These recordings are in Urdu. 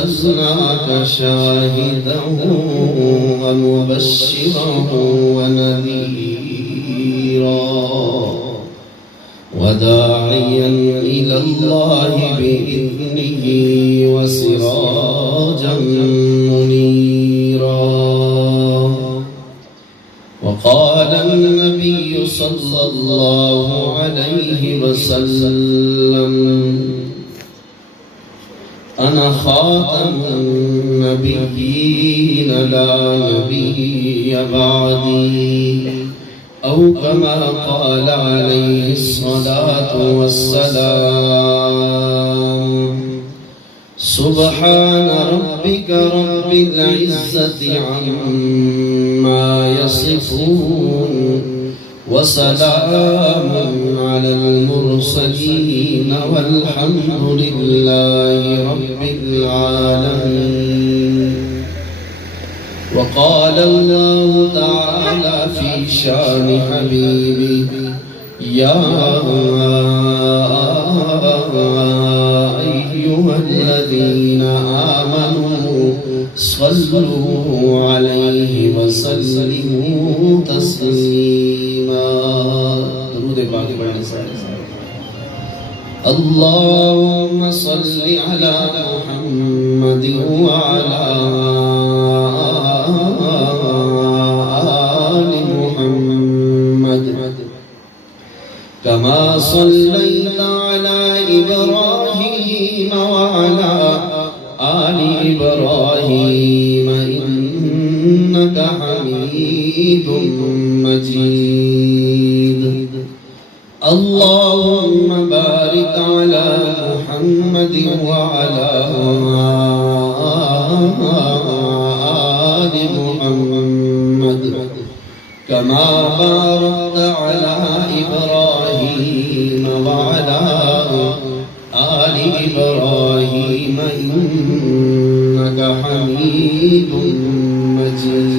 أرسلناك شاهدا ومبشرا ونذيرا وداعيا إلى الله بإذنه وسراجا منيرا. وقال النبي صلى الله عليه وسلم أنا خاتم النبيين لا نبي بعدي أو كما قال عليه الصلاة والسلام. سبحان ربك رب العزة عما يصفون وسلام على المرسلين والحمد لله رب العالمين. وقال الله تعالى في شان حبيبه يا أيها الذين آمنوا صلوا عليه وسلموا تسليما. درود پاک پڑھنے سے اللهم صل على محمد وعلى آل محمد كما صليت على إبراهيم وعلى آل إبراهيم إنك حميد مجيد. اللهم بارك على محمد وعلى آل محمد كما باركت على إبراهيم وعلى آل إبراهيم إنك حميد مجيد.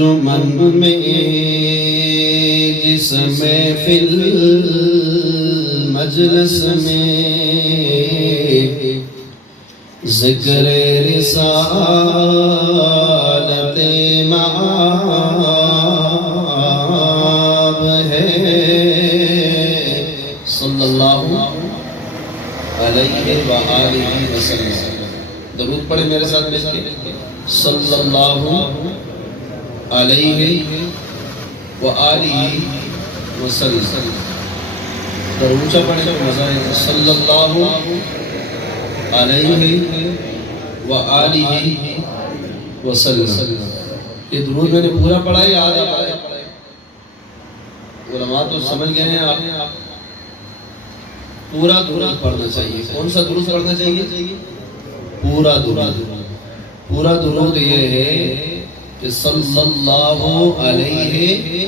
انجمن میں جس محفل مجلس میں ذکر رسالت مآب ہے صلی اللہ علیہ وآلہ وسلم. درود پڑھیں میرے ساتھ مل کے صلی اللہ علیہ وآلہ وسلم. درود اونچا پڑھیں تو مزہ ہے. صلی اللہ علیہ وآلہ وسلم. یہ درود میں نے پورا پڑھا ہے. آدھا پڑھا ہے. علماء تو سمجھ گئے ہیں آپ پورا درود پڑھنا چاہیے. کون سا درود پڑھنا چاہیے؟ پورا درود. پورا درود یہ ہے کہ صلی اللہ علیہ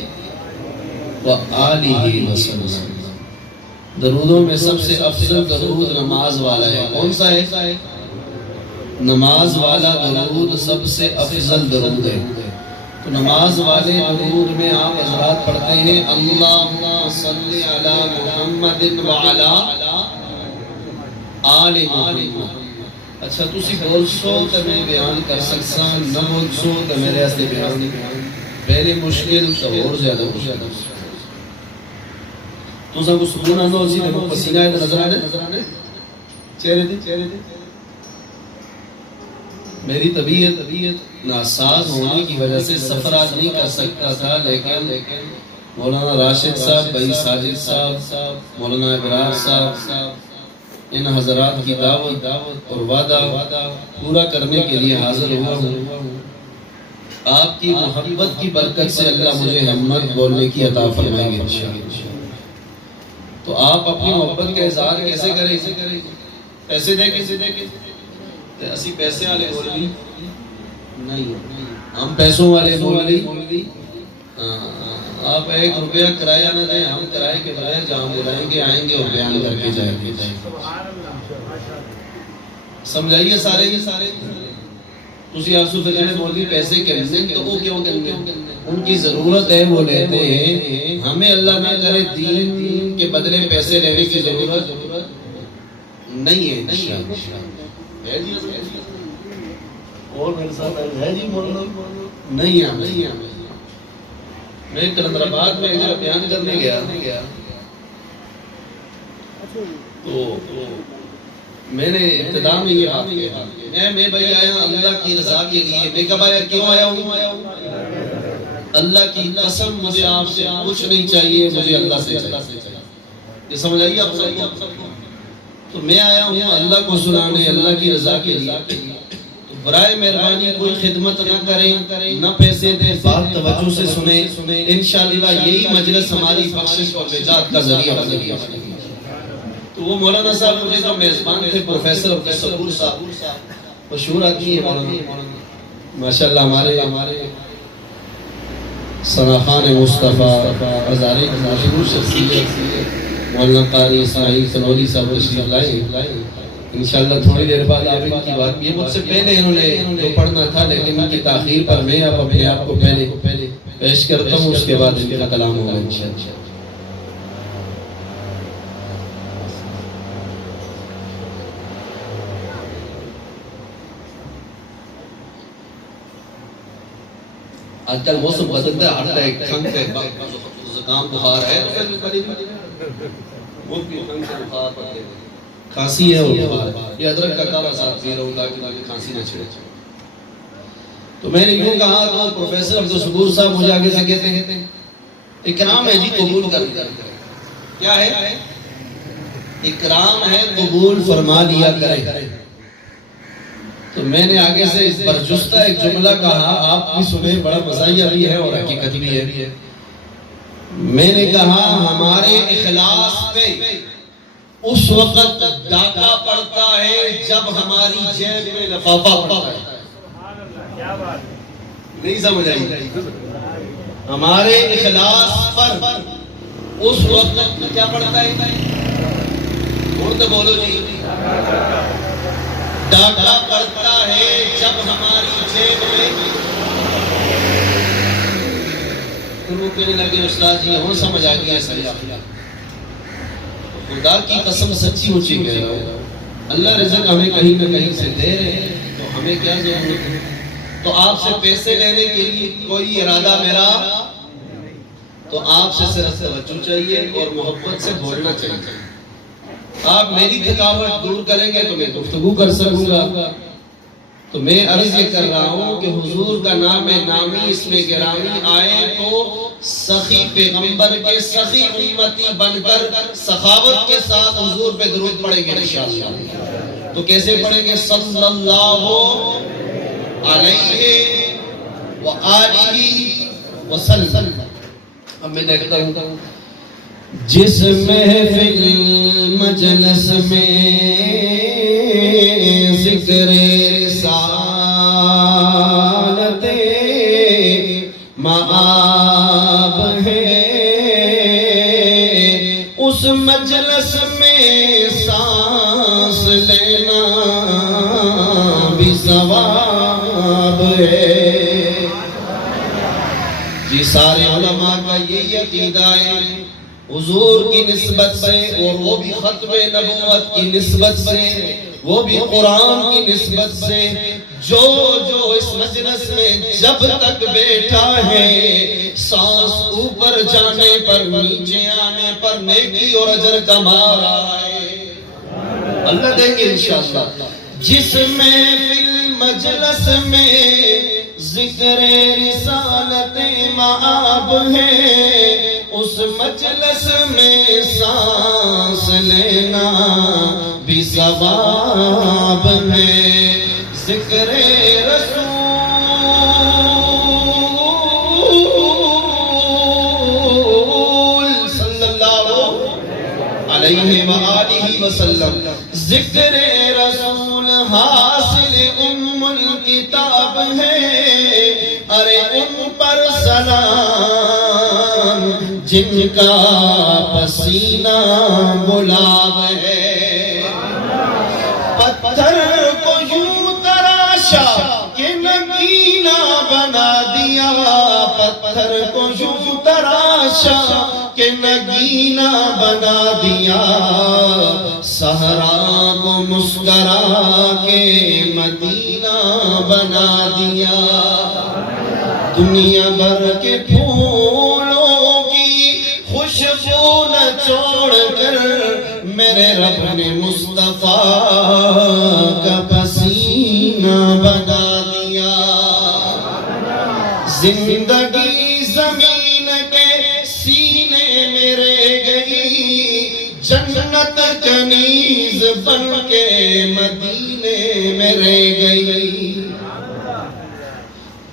وآلہ وسلم. درودوں میں سب سے افضل درود نماز والا ہے. کون سا ہے؟ نماز والا درود سب سے افضل درود ہے. تو نماز والے درود میں آپ حضرات پڑھتے ہیں اللہم صلی علی محمد وعلی آل محمد. اچھا تسی بول سو تو میں بیان کر سکسا، نہ بول سو تو میرے ہستے بیان نہیں. پہلے مشکل تو اور زیادہ مشکل. تو سب کو سکون آنا ہو سی دیکھو پسینہ ہے نظر آنے چہرے دی. میری طبیعت ناساز ہونے کی وجہ سے سفر آج نہیں کر سکتا تھا، لیکن مولانا راشد صاحب، بھائی ساجد صاحب، مولانا ابرار صاحب، ان حضرات کی دعوت اور وعدہ پورا کرنے کے لیے حاضر ہوا ہوں. آپ کی محبت کی برکت سے اللہ مجھے ہمت بولنے کی عطا فرمائے گے انشاءاللہ. تو آپ اپنی محبت کا اظہار کیسے کریں؟ پیسے دے کے اسی پیسے والے مولوی نہیں، ہم پیسوں والے مولوی. آپ 1 روپیہ کرایہ نہ دیں، ہم کرائے کے بغیر جہاں بلائیں گے آئیں گے اور بیان کر کے جائیں گے. سمجھائیے سارے کے سارے. تسی آپ سے کہنے مولوی پیسے کہنے تو وہ کیوں کہنے؟ ان کی ضرورت ہے وہ لیتے ہیں. ہمیں اللہ نہ کرے دین کے بدلے پیسے لینے کی ضرورت نہیں ہے انشاءاللہ. اور میرے ساتھ ہے جی مولانا نہیں ہے. میں کلندر آباد میں ایک بیان کرنے گیا تو میں نے ابتدا میں یہ بات کہا میں بھائی آیا اللہ کی رضا کے لیے. میں کب آیا؟ کیوں آیا ہوں؟ اللہ کی قسم مجھے آپ سے کچھ نہیں چاہیے، مجھے اللہ سے چاہیے. یہ سمجھ آئیے آپ سب کو؟ تو میں آیا ہوں اللہ کو سنانے، اللہ کی رضا کے لیے. تو برائے مہربانی کوئی خدمت نہ کریں، نہ پیسے دیں، بات توجہ سے سنیں. انشاءاللہ یہی مجلس ہماری بخشش اور نجات کا ذریعہ بنے گی. تو وہ مولانا صاحب مجھے جو میزبان تھے پروفیسر عبدالصبور صاحب، مشہور آدمی ہے مولانا ماشاءاللہ. ہمارے ثناخان مصطفیٰ ہزارے کی مشہور شخصیت مولانا قاری اسماعیل سنوری صاحب تشریف لائے. انشاءاللہ تھوڑی دیر بعد آپ ان کی بات. یہ مجھ سے پہلے انہوں نے جو پڑھنا تھا، لیکن ان کی تاخیر پر میں اب اپنے آپ کو پہلے پیش کرتا ہوں، اس کے بعد ان کا کلام ہوگا انشاءاللہ. آج کل موسم بدلتا ہے، ہر ایک کھنگ ہے، زکام بخار ہے وہ بھی کھنگ سے بخار پڑتے ہیں، کھانسی ہے اور بخار. یہ ادرک کا کعوہ ساتھ پی رہا ہوں تاکہ کھانسی نہ چھڑے. تو میں نے یوں کہا تو پروفیسر عبدالصبور صاحب مجھے آگے سے کہتے ہیں اکرام ہے جی قبول کر. کیا ہے؟ اکرام ہے، قبول فرما لیا کرے. تو میں نے آگے سے اس برجستہ ایک جملہ کہا، آپ بھی سنیں، بڑا مزاحیہ بھی ہے اور حقیقت بھی ہے. میں نے کہا ہمارے اخلاص پہ اس وقت ڈاکہ پڑتا ہے جب ہماری جیب میں لفافہ پڑتا ہے. نہیں سمجھ آئی؟ ہمارے اخلاص پر اس وقت کیا پڑتا ہے؟ اور تو بولو جی. ڈاکہ پڑتا ہے جب ہماری جیب میں پھر وہ کہنے لگے استاد جی ہوں سمجھ آ گیا صحیح، خدا کی قسم سچی اونچی کہہ رہا ہوں، اللہ رزق ہمیں کہیں نہ کہیں سے دے رہے ہیں تو ہمیں کیا ضرورت ہے؟ تو آپ سے پیسے لینے کے لیے کوئی ارادہ میرا، تو آپ سے صرف توجہ چاہیے اور محبت سے بولنا چاہیے۔ آپ میری تھکاوٹ دور کریں گے تو میں گفتگو کر سکوں گا۔ تو میں عرض یہ کر رہا ہوں کہ حضور کا نام نامی اس میں گرامی آئے تو سخی پیغمبر کے سخی امتی بن کر سخاوت کے ساتھ حضور پہ درود پڑھیں گے انشاءاللہ۔ تو کیسے پڑھیں گے؟ صلی اللہ علیہ وآلہ وسلم۔ اب میں دیکھتا ہوں جس محفل مجلس میں ذکر رسالت مآب ہے، اس مجلس میں سانس لینا بھی ثواب ہے۔ جی سارے علماء کا یہ عقیدہ ہے حضور کی نسبت سے، اور وہ بھی ختم نبوت کی نسبت سے، وہ بھی قرآن کی نسبت سے، جو اس مجلس میں جب تک بیٹھا ہے سانس اوپر جانے پر نیچے آنے پر نیکی اور اجر کما رہا ہے، اللہ دیں گے انشاءاللہ۔ جس محفل مجلس میں ذکر رسالت مآب ہے، اس مجلس میں سانس لینا بھی ثواب ہے۔ ذکر رسول صلی اللہ علیہ وآلہ وسلم، ذکر رسول حاصل ام الکتاب ہے، ارے ان پر سلام جن کا پسینہ گلاب ہے۔ پتھر کو یوں تراشا کہ نگینا بنا دیا، پتھر کو یوں تراشا کہ نگینا بنا دیا، صحرا کو مسکرا کے مدینہ بنا دیا، دنیا بھر کے پھولوں کی خوشبو نہ چھوڑ کر میرے رب نے مصطفیٰ کا پسینہ بنا دیا۔ زندگی زمین کے سینے میں رہ گئی، جنت کنیز بن کے مدینے میں رہ گئی۔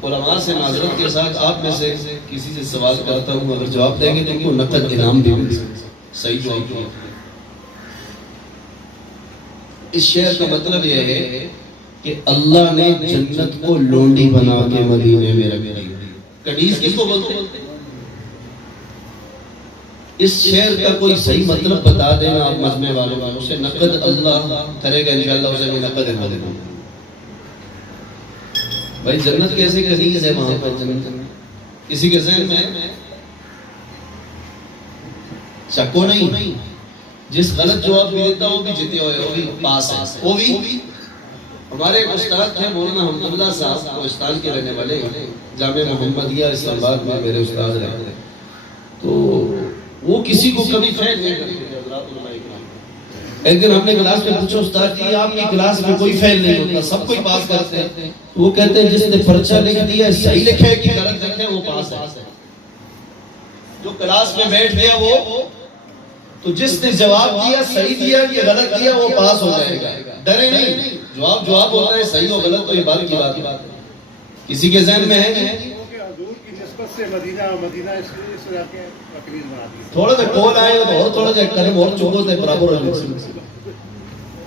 علماء سے معذرت کے ساتھ آپ میں سے کسی سے سوال کرتا ہوں، اگر جواب دیں گے تو ان کو نقد انعام دیں گے، صحیح جواب دیں۔ اس شعر کا مطلب یہ ہے کہ اللہ نے جنت کو لونڈی بنا کے مدینے میں رکھ دی۔ کنیز کس کو بولتے ہیں؟ اس شعر کا کوئی صحیح مطلب بتا دینا آپ مجمع والوں کا، اسے نقد اللہ کرے گا انشاءاللہ، اسے میں نقد انعام دے دوں گا۔ بھائی جنت کیسے کنیز ہے وہاں پر؟ جنت کسی کے ذہن میں شک نہیں؟ جس غلط جواب بھی دیتا وہ بھی جیتے ہوئے، وہ بھی پاس ہے۔ وہ بھی ہمارے ایک استاد تھے مولانا حمد اللہ صاحب، کوہستان کے رہنے والے، جامعہ محمدیہ اسلام آباد میں میرے استاد رہے، تو وہ کسی کو کبھی فیل نہیں کرتے۔ ایک دن ہم نے کلاس میں پوچھا استاد جی آپ کی کلاس میں کوئی فیل نہیں ہوتا، سب کوئی پاس کرتے ہیں؟ وہ کہتے ہیں جس نے پرچہ لکھ دیا صحیح لکھے کہ غلط لکھے وہ پاس ہے۔ جو کلاس میں بیٹھ گیا وہ، تو جس نے جواب دیا صحیح دیا کہ غلط دیا وہ پاس ہو جائے گا، ڈرے نہیں۔ جواب ہوتا ہے صحیح ہو غلط تو یہ بات کی بات ہے۔ کسی کے ذہن میں ہے کہ تھوڑا سا کول آئے اور تھوڑا سا قدم اور چوکو سے برابر رہنے سے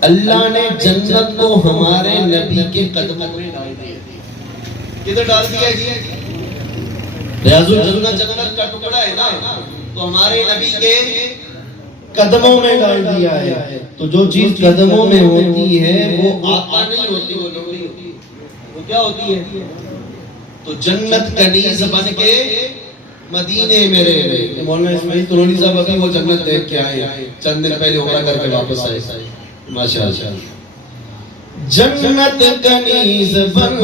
اللہ نے جنت کو ہمارے نبی کے قدموں میں ڈال دیا۔ کدھر ڈال دیا ہے؟ ریاض الجنہ جنت کا ٹکڑا ہے نا، تو ہمارے نبی کے قدموں میں ڈال دیا ہے۔ تو جو چیز قدموں میں ہوتی ہے وہ آقا نہیں ہوتی، وہ لوڑی ہوتی ہے۔ وہ کیا ہوتی ہے؟ تو جنت کنیز بن کے مدینے میرے مولانا اسماعیل تلوڑی صاحب ابھی وہ جنت دیکھ کے آئے چند دن پہلے عمرہ کر کے واپس آئے ماشاءاللہ جنت کنیز بن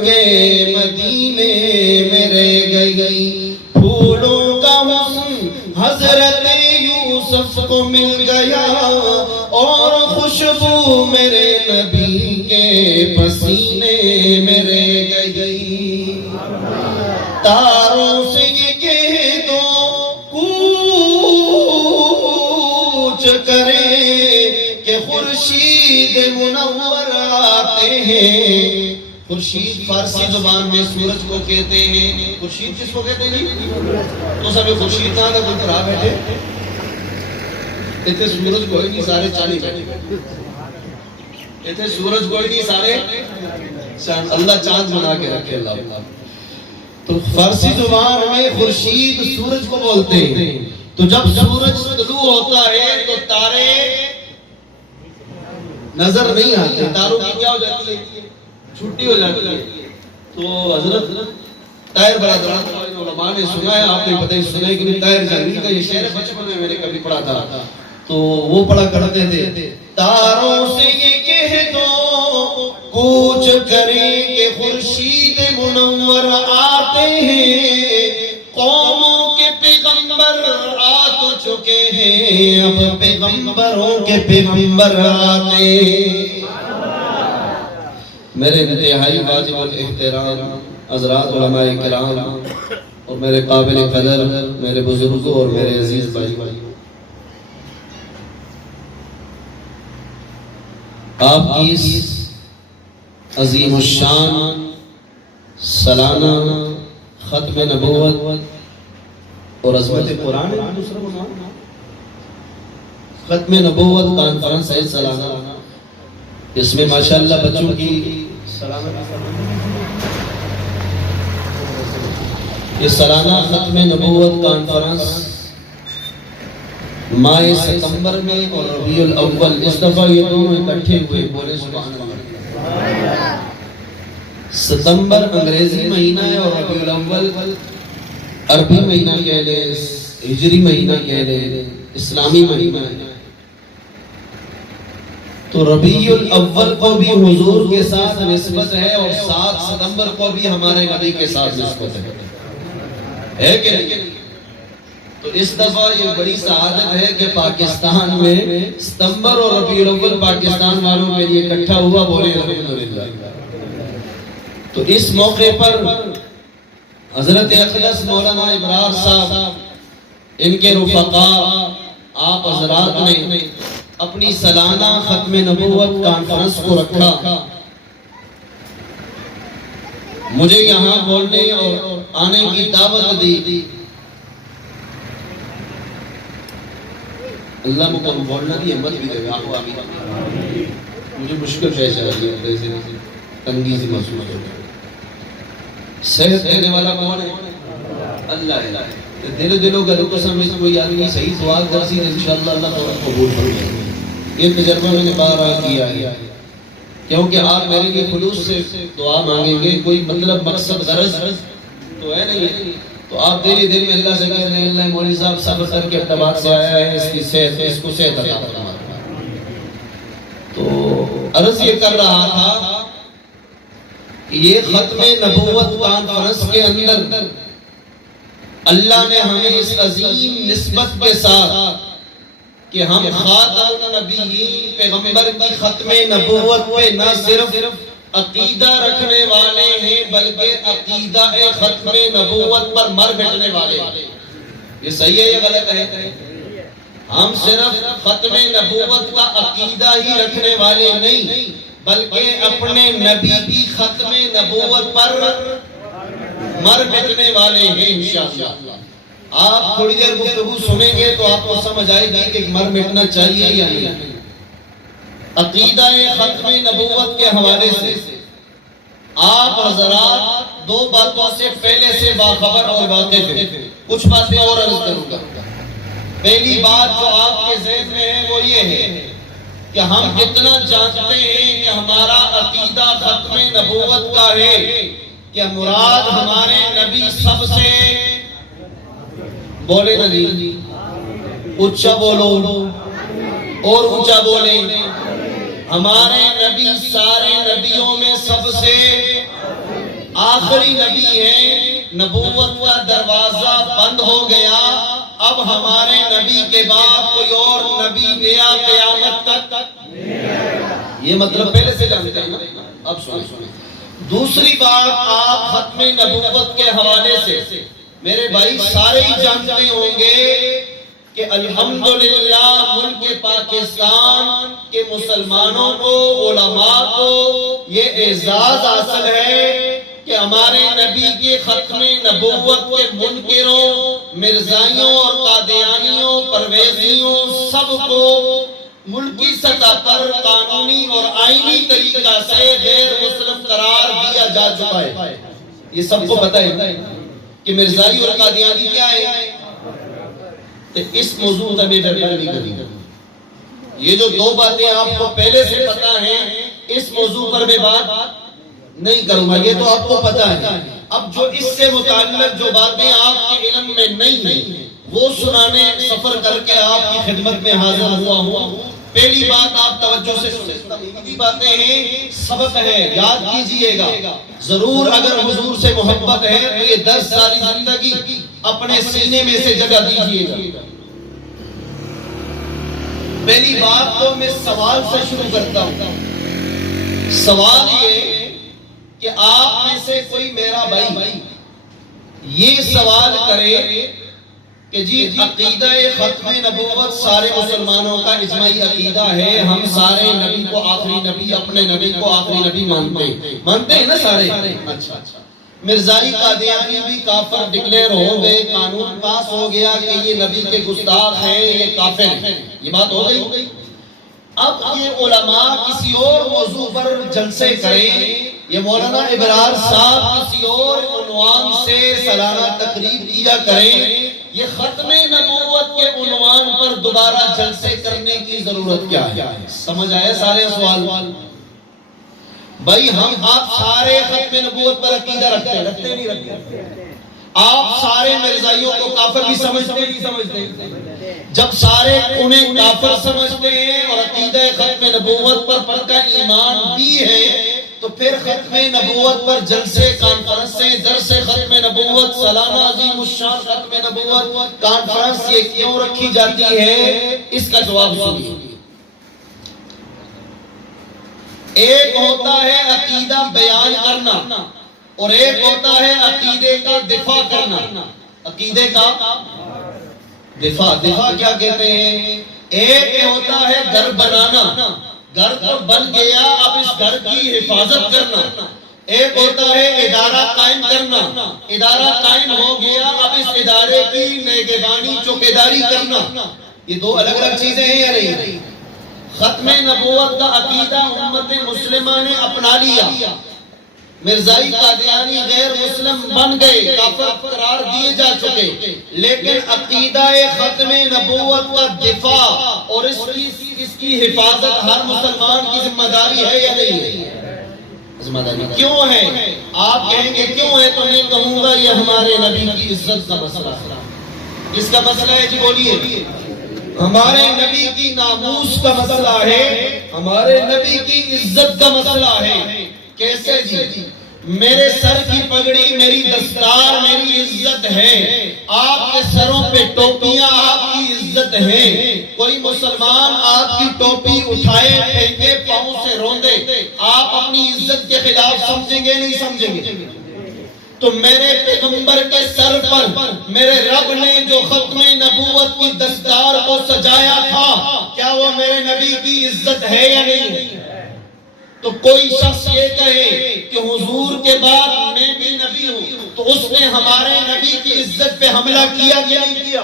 کے مدینے میرے گئی پھولوں کا حسن حضرت یوسف کو مل گیا اور خوشبو میرے نبی کے پسینے میرے گئی تاروں سے یہ کہہ دو کوچ کریں کہ خورشید منور آتے ہیں خورشید فارسی زبان میں سورج کو کہتے ہیں خورشید کس کو کہتے ہیں تو سب خورشید کہاں تھا کوئی تو راہ بیٹھے اتنے سورج کوئی نہیں سارے چاندی بیٹھے اتنے سورج کوئی نہیں سارے اللہ چاند بنا کے رکھے اللہ تو فارسی زبان میں خورشید سورج کو بولتے ہیں تو جب سورج طلوع ہوتا ہے تو تارے نظر نہیں آتے تاروں کی کیا ہو جاتی ہے چھٹی ہو جاتی ہے تو حضرت طاہر برادران علماء نے سنا ہے آپ نے پتہ ہی سنا ہے کہ طاہر جنگی کا یہ شعر بچپن میں میں نے کبھی پڑھا تھا تو وہ پڑھا کرتے تھے تاروں سے یہ کہہ دو کوچ کریں کہ خورشید منور آتے ہیں قوموں کے پیغمبر آ تو چکے ہیں اب پیغمبروں کے پیغمبر آتے میرے انتہائی واجب الاحترام حضرات علماء کرام اور میرے قابل قدر میرے بزرگوں اور میرے عزیز بھائی آپ کی اس عظیم الشان سالانہ ختم نبوت اور عظمت قرآن ختم نبوت کانفرنس ہے سالانہ اس میں ماشاءاللہ بچوں کی یہ سالانہ ختم نبوت کانفرنس ماہ ستمبر میں اور ربیع الاول اس دفعہ یہ دونوں اکٹھے ہوئے بولے سبحان اللہ ستمبر انگریزی مہینہ ہے اور ربیع الاول عربی مہینہ کہہ لے ہجری مہینہ کہہ لے اسلامی مہینہ ہے تو ربیع الاول کو بھی حضور کے ساتھ نسبت ہے اور 7 ستمبر کو بھی ہمارے نبی کے ساتھ نسبت ہے کہ نہیں تو اس دفعہ یہ بڑی سعادت ہے کہ پاکستان میں ستمبر اور ربیع الاول پاکستان والوں کے لیے اکٹھا ہوا بولے الحمدللہ تو اس موقع پر حضرت اقدس مولانا ابرار صاحب ان کے رفقاء آپ حضرات نے اپنی سالانہ ختم نبوت کانفرنس کو رکھا مجھے یہاں بولنے اور آنے کی دعوت دی اللہ مکم بولنا دی ہمت بھی دے مجھے مشکل پیش آ رہی ہے تنگی سے محسوس ہو صحت دینے والا کون ہے اللہ ہے دل دلوں کا قسم میں کوئی آدمی صحیح سوال کرسی ہے انشاءاللہ اللہ تعالیٰ قبول فرمائے یہ تجربہ میں نے بارہا کیا ہے کیونکہ آپ میرے لیے خلوص سے دعا مانگیں گے کوئی مطلب مقصد غرض تو ہے نہیں تو آپ دل دل میں اللہ سے کہہ رہے ہیں اللہ مولوی صاحب صبر کر کے اقتباس سے آیا ہے اس کی صحت اس کو صحت عطا فرما تو عرض یہ کر رہا تھا کہ یہ ختم نبوت کانفرنس کے اندر اللہ نے ہمیں اس عظیم نسبت کے ساتھ کہ ہم خاتم النبیین پیغمبر کی ختم نبوت پہ نہ صرف عقیدہ رکھنے والے ہیں بلکہ عقیدہ ختم نبوت پر مر بیٹھنے والے ہیں یہ صحیح ہے یا غلط ہے ہم صرف ختم نبوت کا عقیدہ ہی رکھنے والے نہیں بلکہ اپنے نبی کی ختم نبوت پر مر بیٹھنے والے ہیں انشاءاللہ آپ تھوڑی دیر گفتگو سنیں گے تو آپ کو سمجھ آئے گی کہ مر مٹنا چاہیے یا نہیں عقیدہ ختم نبوت کے حوالے سے آپ حضرات 2 باتوں سے پہلے سے باخبر اور واقف ہیں کچھ باتیں اور عرض کروں گا پہلی بات جو آپ کے ذہن میں ہے وہ یہ ہے کہ ہم کتنا جانتے ہیں کہ ہمارا عقیدہ ختم نبوت کا ہے کہ مراد ہمارے نبی سب سے بولے نا جی، اونچا بولو اور اونچا بولے. ہمارے نبی سارے نبیوں میں سب سے آخری نبی ہیں. نبوت کا دروازہ بند ہو گیا. اب ہمارے نبی کے بعد کوئی اور نبی نیا قیامت تک. یہ مطلب پہلے سے جانتے ہیں نا. اب سنیں. دوسری بات، آپ ختم نبوت کے حوالے سے میرے بھائی سارے ہی جانتے ہوں گے کہ الحمدللہ ملک پاکستان کے مسلمانوں کو، علماء کو یہ اعزاز حاصل ہے کہ ہمارے نبی کے ختم نبوت کے منکروں، مرزائیوں اور قادیانیوں، پرویزیوں سب کو ملکی سطح پر قانونی اور آئینی طریقہ سے غیر مسلم قرار دیا جا چکا ہے. یہ سب کو پتہ ہے کہ مرزائی اور قادیانی کیا ہے. اس موضوع پر میں نہیں کروں گا. یہ جو دو باتیں آپ کو پہلے سے پتہ ہیں، اس موضوع پر میں بات نہیں کروں گا. یہ تو آپ کو پتہ ہے. اب جو اس سے متعلق جو باتیں آپ کے علم میں نہیں ہیں وہ سنانے سفر کر کے آپ کی خدمت میں حاضر ہوا ہوں. پہلی بات آپ توجہ سے سنیں. تمہیدی باتیں ہیں، سبق ہے، یاد کیجئے گا ضرور. اگر حضور سے محبت ہے تو یہ 10 ساری زندگی اپنے سینے میں سے جگہ دیجئے گا. پہلی بات تو میں سوال سے شروع کرتا ہوں. سوال یہ کہ آپ میں سے کوئی میرا بھائی یہ سوال کرے کہ جی عقیدہ ختم نبوت سارے مسلمانوں کا اجماعی عقیدہ ہے، ہم سارے نبی کو آخری نبی، اپنے نبی کو آخری نبی مانتے ہیں نا سارے. اچھا مرزائی قادیانی بھی کافر ڈکلیئر ہو گئے، قانون پاس ہو گیا کہ یہ نبی کے گستاخ ہیں، یہ کافر ہیں. یہ بات ہو گئی. اب یہ علماء کسی اور موضوع پر جلسے کریں، یہ مولانا ابرار صاحب کسی اور عنوان سے سالانہ تقریب کیا کریں. یہ ختم نبوت کے عنوان پر دوبارہ جلسے کرنے کی ضرورت کیا ہے؟ سمجھ آیا سارے سوال؟ بھائی ہم آپ سارے ختم نبوت پر عقیدہ رکھتے نہیں رکھتے. آپ سارے مرزائیوں کو کافر بھی سمجھتے ہیں. جب سارے انہیں کافر سمجھتے ہیں اور عقیدہ ختم نبوت پر پکا ایمان بھی ہے، تو پھر ختم نبوت پر جلسے، کانفرنسیں، درس ختم نبوت، سالانہ عظیم الشان ختم نبوت کانفرنس یہ کیوں رکھی جاتی ہے؟ اس کا جواب سنیے. ایک ہوتا ہے عقیدہ بیان کرنا اور ایک ہوتا ہے عقیدے کا دفاع کرنا. عقیدے کا دفاع کیا کہتے ہیں؟ ایک ہوتا ہے گھر بنانا، گھر تو بن گیا، اب اس گھر کی حفاظت کرنا. ایک ہوتا ہے ادارہ قائم کرنا، ادارہ قائم ہو گیا، اب اس ادارے کی نگہبانی، چوکیداری کرنا. یہ دو الگ الگ چیزیں ہیں یا نہیں؟ ختم نبوت کا عقیدہ امت مسلمہ نے اپنا لیا. مرزائی قادیانی غیر مسلم بن گئے، کافر قرار دیے جا چکے، لیکن عقیدہ ختم نبوت کا دفاع اور اس کی حفاظت ہر مسلمان کی ذمہ داری ہے یا نہیں؟ ذمہ داری کیوں ہے؟ آپ کہیں گے کیوں ہے، تو میں کہوں گا یہ ہمارے نبی کی عزت کا مسئلہ ہے. کس کا مسئلہ ہے جی بولیے؟ ہمارے نبی کی ناموس کا مسئلہ ہے، ہمارے نبی کی عزت کا مسئلہ ہے. کیسے جی؟ میرے سر کی پگڑی، میری دستار میری عزت ہے، آپ کے سروں پہ ٹوپیاں آپ کی عزت ہے. کوئی مسلمان آپ کی ٹوپی اٹھائے، پھینکے، پاؤں سے روندے، آپ اپنی عزت کے خلاف سمجھیں گے نہیں سمجھیں گے؟ تو میرے پیغمبر کے سر پر میرے رب نے جو ختم نبوت کی دستار کو سجایا تھا، کیا وہ میرے نبی کی عزت ہے یا نہیں؟ تو کوئی شخص یہ کہے کہ حضور کے بعد میں بھی نبی ہوں، تو اس نے ہمارے نبی کی عزت پہ حملہ کیا یا نہیں کیا؟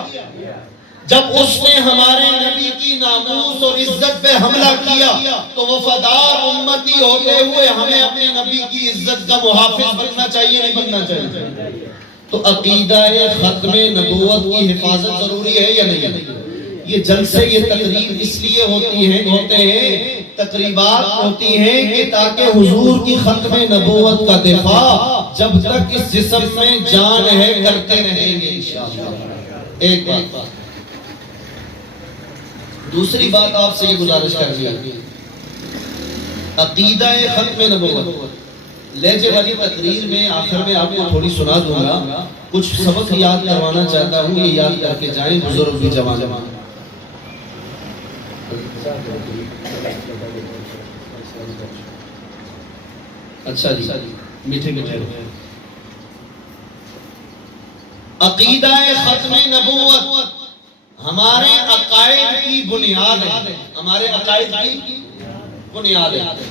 جب اس نے ہمارے نبی کی ناموس اور عزت پہ حملہ کیا تو وفادار امتی ہوتے ہوئے ہمیں اپنے نبی کی عزت کا محافظ بننا چاہیے نہیں بننا چاہیے؟ تو عقیدہ ختم نبوت کی حفاظت ضروری ہے یا نہیں؟ یہ جلسے، یہ تقریب اس لیے ہوتے ہیں، تقریبات ہوتی ہیں کہ تاکہ حضور کی ختم نبوت کا دفاع جب تک اس جسم میں جان ہے کرتے رہیں گے انشاءاللہ. ایک بات دوسری بات آپ سے یہ گزارش کر دیا عقیدہ ختم نبوت لہجے والی تقریر میں آخر میں آپ کو تھوڑی سنا دوں گا کچھ سبق یاد کروانا چاہتا ہوں یہ یاد کر کے جائیں بزرگ بھی جوان اچھا جی میٹھے میٹھے عقیدہ ختم نبوت ہمارے عقائد کی بنیاد ہے ہمارے عقائد کی بنیاد ہے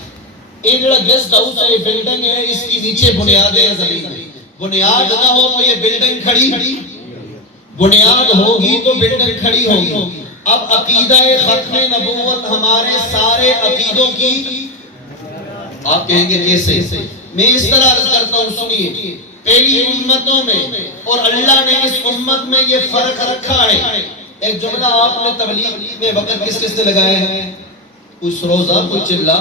ایک جڑا گیسٹ ہاؤس ہے بلڈنگ ہے اس کی نیچے بنیادیں ہیں زمین میں بنیاد نہ ہو تو یہ بلڈنگ کھڑی بنیاد ہوگی تو بلڈنگ کھڑی ہوگی اب عقیدہ ختم نبوت ہمارے سارے عقیدوں کی آپ کہیں گے کیسے میں اس طرح عرض کرتا ہوں سنیے پہلی امتوں میں اور اللہ نے اس امت میں یہ فرق رکھا ہے ایک جملہ آپ نے تبلیغ میں وقت کس کس نے لگائے ہیں کچھ روزہ کچھ چلا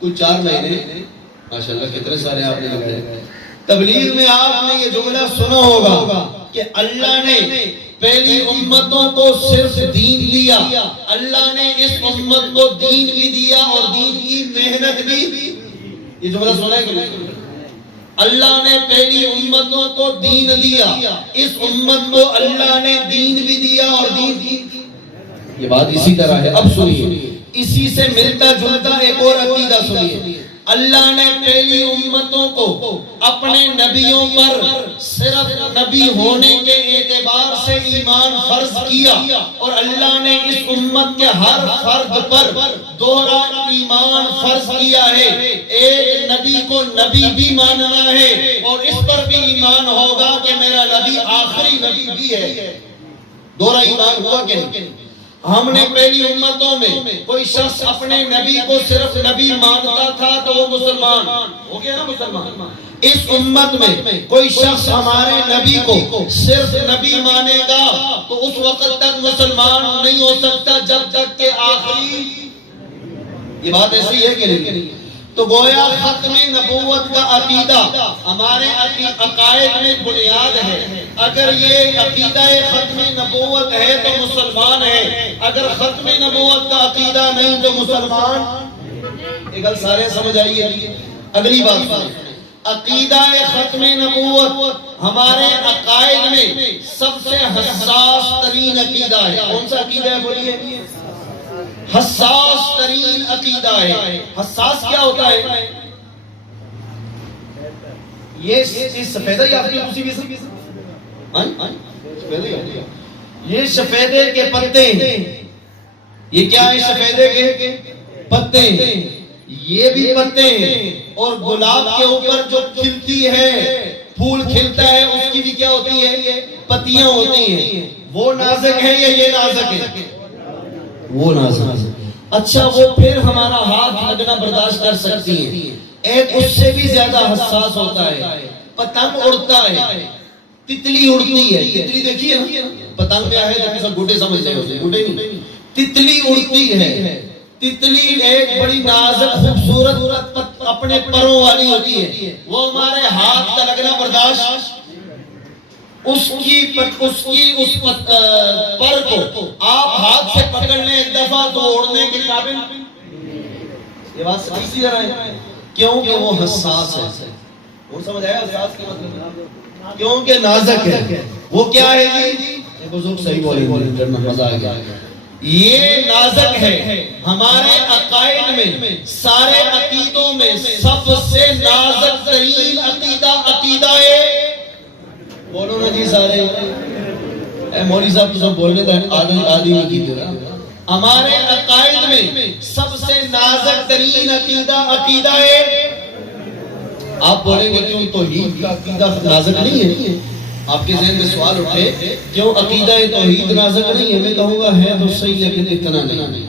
کچھ 4 مہینے ماشاءاللہ کتنے سارے آپ نے لگائے تبلیغ میں آپ نے یہ جملہ سنا ہوگا کہ اللہ نے پہلی امتوں کو صرف دین لیا اللہ نے اس امت کو دین بھی دیا اور دین کی محنت بھی یہ جملہ سنا ہے کہ نہیں اللہ نے پہلی امتوں کو دین دیا اس امت کو اللہ نے دین بھی دیا اور دین کی یہ بات اسی طرح ہے اب سنیے اسی سے ملتا جلتا ایک اور عقیدہ سنیے اللہ نے پہلی امتوں کو اپنے نبیوں پر صرف نبی ہونے کے اعتبار سے ایمان فرض کیا اور اللہ نے اس امت کے ہر فرد پر دوہرا ایمان فرض کیا ہے ایک نبی کو نبی بھی ماننا ہے اور اس پر بھی ایمان ہوگا کہ میرا نبی آخری نبی بھی ہے دوہرا ایمان ہوا کہ نہیں ہم نے پہلی امتوں میں کوئی شخص اپنے نبی کو صرف نبی مانتا تھا تو وہ مسلمان ہو گیا نا مسلمان اس امت میں کوئی شخص ہمارے نبی کو صرف نبی مانے گا تو اس وقت تک مسلمان نہیں ہو سکتا جب تک کہ آخری یہ بات ایسی ہے کہ نہیں تو گویا ختم نبوت کا عقیدہ ہمارے عقائد میں بنیاد ہے اگر یہ عقیدہ ختم نبوت ہے تو مسلمان ہے اگر ختم نبوت کا عقیدہ نہیں تو مسلمان ایک گل سارے سمجھ آئیے اگلی بات عقیدہ ختم نبوت ہمارے عقائد میں سب سے حساس ترین عقیدہ ہے کون سا عقیدہ ہے بولیے حساس ترین عقیدہ ہے حساس کیا ہوتا ہے یہ سفیدہ ہی آپ کی اسی بھی یہ سفیدے کے پتے یہ کیا ہے سفیدے کے پتے یہ بھی پتے ہیں اور گلاب کے اوپر جو کھلتی ہے پھول کھلتا ہے اس کی بھی کیا ہوتی ہے پتیاں ہوتی ہیں وہ نازک ہے یا یہ نازک ہے وہ نازک اچھا وہ پھر ہمارا ہاتھ لگنا برداشت کر سکتی ہیں ایک اس سے بھی زیادہ حساس ہوتا ہے پتنگ اڑتا ہے تتلی اڑتی ہے تتلی دیکھیے نا پتنگ کیا ہے جب سب گھوٹے سمجھ رہے ہوتے گھوٹے نہیں تتلی اڑتی ہے تتلی ایک بڑی نازک خوبصورت اپنے پروں والی ہوتی ہے وہ ہمارے ہاتھ کا لگنا برداشت اس پر کو آپ ہاتھ سے پکڑ لیں ایک دفعہ تو اڑنے کے قابل یہ بات سمجھ رہا ہے کیونکہ وہ حساس ہے وہ سمجھ آیا حساس کا مطلب کیونکہ نازک ہے وہ کیا ہے جی بزرگ صحیح بولے مزہ آ گیا یہ نازک ہے ہمارے عقائد میں سارے عقیدوں میں سب سے نازک ترین عقیدہ ہے بولو نا جی سارے اے مولی صاحب تو سب بولنے تھے آدھی نہیں کی تھی ہمارے عقائد میں سب سے نازک ترین عقیدہ ہے آپ بولیں گے کیوں توحید کا عقیدہ نازک نہیں ہے آپ کے ذہن میں سوال اٹھے کیوں عقیدہ توحید نازک نہیں ہے میں کہوں گا ہے تو صحیح لیکن اتنا نہیں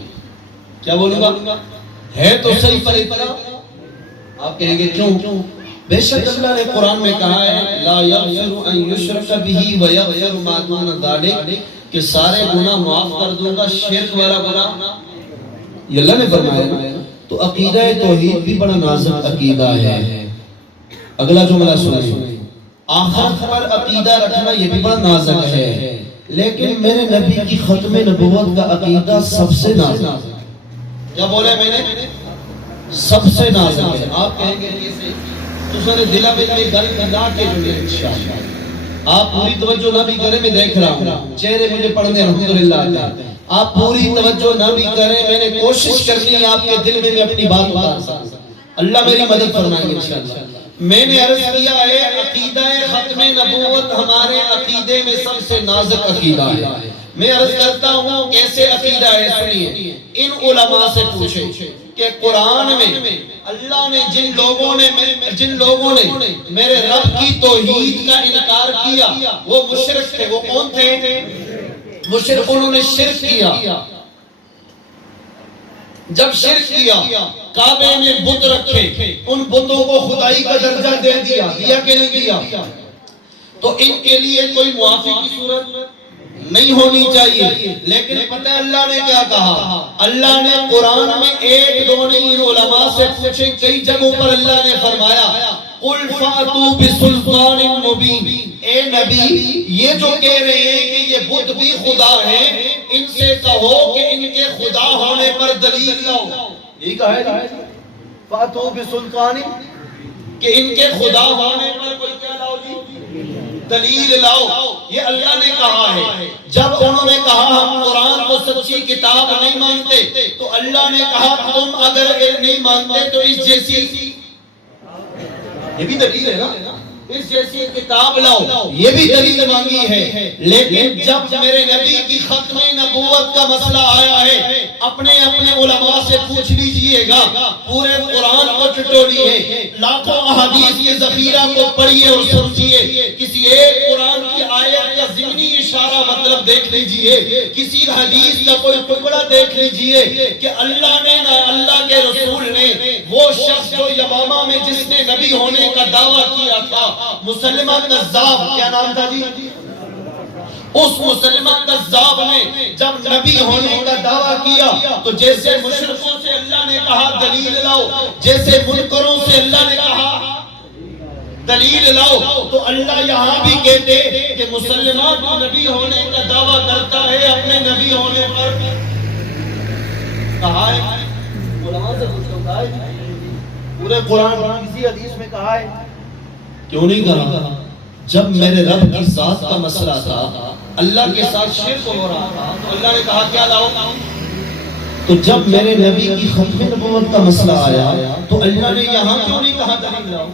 کیا بولوں گا ہے تو صحیح پر اتنا آپ کہیں گے کیوں بے شک اللہ نے قرآن میں کہا ہے لا یغفر ان یشرک به ویغفر ما دون ذلک کہ سارے گناہ معاف کر دوں گا شرک والا گناہ یہ اللہ نے فرمایا تو عقیدہ توحید بھی بڑا نازک عقیدہ ہے اگلا جملہ سنیں آخرت پر عقیدہ رکھنا یہ بھی بڑا نازک ہے، لیکن میرے نبی کی ختم نبوت کا عقیدہ سب سے نازک ہے۔ کیا بولے میں نے؟ سب سے نازک ہے۔ آپ کہیں گے تو سر دلہ میں گل کرنا کے جو ہے انشاءاللہ آپ پوری توجہ نہ بھی کریں، میں دیکھ رہا ہوں چہرے مجھے پڑھنے الحمدللہ آتے ہیں، آپ پوری توجہ نہ بھی کریں، میں نے کوشش کرنی ہے آپ کے دل میں اپنی بات اتار سکوں، اللہ میری مدد فرمائیں گے انشاءاللہ۔ میں نے عرض کیا ہے عقیدہ ختم نبوت ہمارے عقیدے میں سب سے نازک عقیدہ ہے۔ میں عرض کرتا ہوں کیسے عقیدہ ہے، سنیے، ان علماء سے پوچھیں کہ قرآن میں اللہ نے جن لوگوں نے میرے رب کی توحید کا انکار کیا وہ مشرک تھے، وہ کون تھے؟ مشرک، انہوں نے شرک کیا۔ جب شرک کیا کعبے میں بت رکھے، ان بتوں کو خدائی کا درجہ دے دیا کہ نہیں دیا؟ تو ان کے لیے کوئی معافی کی صورت نہیں ہونی چاہیے، لیکن پتہ اللہ نے کیا کہا؟ اللہ نے قرآن میں ایک دو نہیں، ان علماء سے پوچھیں کئی جگہوں پر اللہ نے فرمایا قُلْ فَأْتُوا بِسُلْطَانٍ مُبِينٍ، اے نبی یہ جو کہہ رہے ہیں کہ یہ بت بھی خدا ہیں، ان سے کہو کہ ان کے خدا ہونے پر دلیل لاؤ۔ یہ کہا ہے فَأْتُوا بِسُلْطَانٍ، کہ ان کے خدا ہونے پر کوئی کیا لاؤ جی؟ دلیل لاؤ۔ یہ اللہ نے کہا ہے۔ جب انہوں نے کہا ہم قرآن کو سچی کتاب نہیں مانتے تو اللہ نے کہا تم اگر نہیں مانتے تو اس جیسی، یہ بھی دلیل ہے نا، اس جیسی کتاب لاؤ، یہ بھی دلیل مانگی ہے۔ لیکن جب میرے نبی کی ختم نبوت کا مسئلہ آیا ہے، اپنے علماء سے پوچھ لیجئے گا، پورے قرآن کو ٹٹولیے، لاکھوں احادیث کے ذخیرہ کو پڑھیے اور سمجھیے، کسی ایک قرآن کی آیت کا ضمنی اشارہ مطلب دیکھ لیجئے، کسی حدیث کا کوئی ٹکڑا دیکھ لیجئے کہ اللہ نے نہ اللہ کے رسول نے وہ شخص جو یمامہ میں جس نے نبی ہونے کا دعویٰ کیا تھا، مسلمہ کذاب، کیا نام تھا جی؟ اس مسلمہ کذاب نے جب نبی ہونے کا دعویٰ کیا تو جیسے مشرکوں سے اللہ نے کہا دلیل لاؤ، جیسے منکروں سے اللہ نے کہا دلیل لاؤ، تو اللہ یہاں بھی کہتے کہ مسلمہ جو نبی ہونے کا دعویٰ کرتا ہے اپنے نبی ہونے پر کہا ہے، علماء سے پوچھو کہا ہے، پورے قرآن کسی حدیث میں کہا ہے؟ کیوں نہیں کہا؟ جب میرے رب کی ذات کا مسئلہ تھا، اللہ کے ساتھ شرک ہو رہا تھا، تو اللہ نے کہا کیا لاؤ؟ تو جب میرے نبی کی ختم نبوت کا مسئلہ آیا تو اللہ نے یہاں کیوں نہیں کہا دلیل لاؤ؟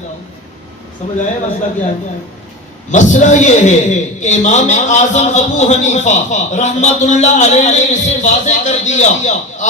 سمجھ آئے مسئلہ کیا ہے؟ مسئلہ یہ ہے کہ امام اعظم ابو حنیفہ رحمت اللہ علیہ نے اسے واضح کر دیا۔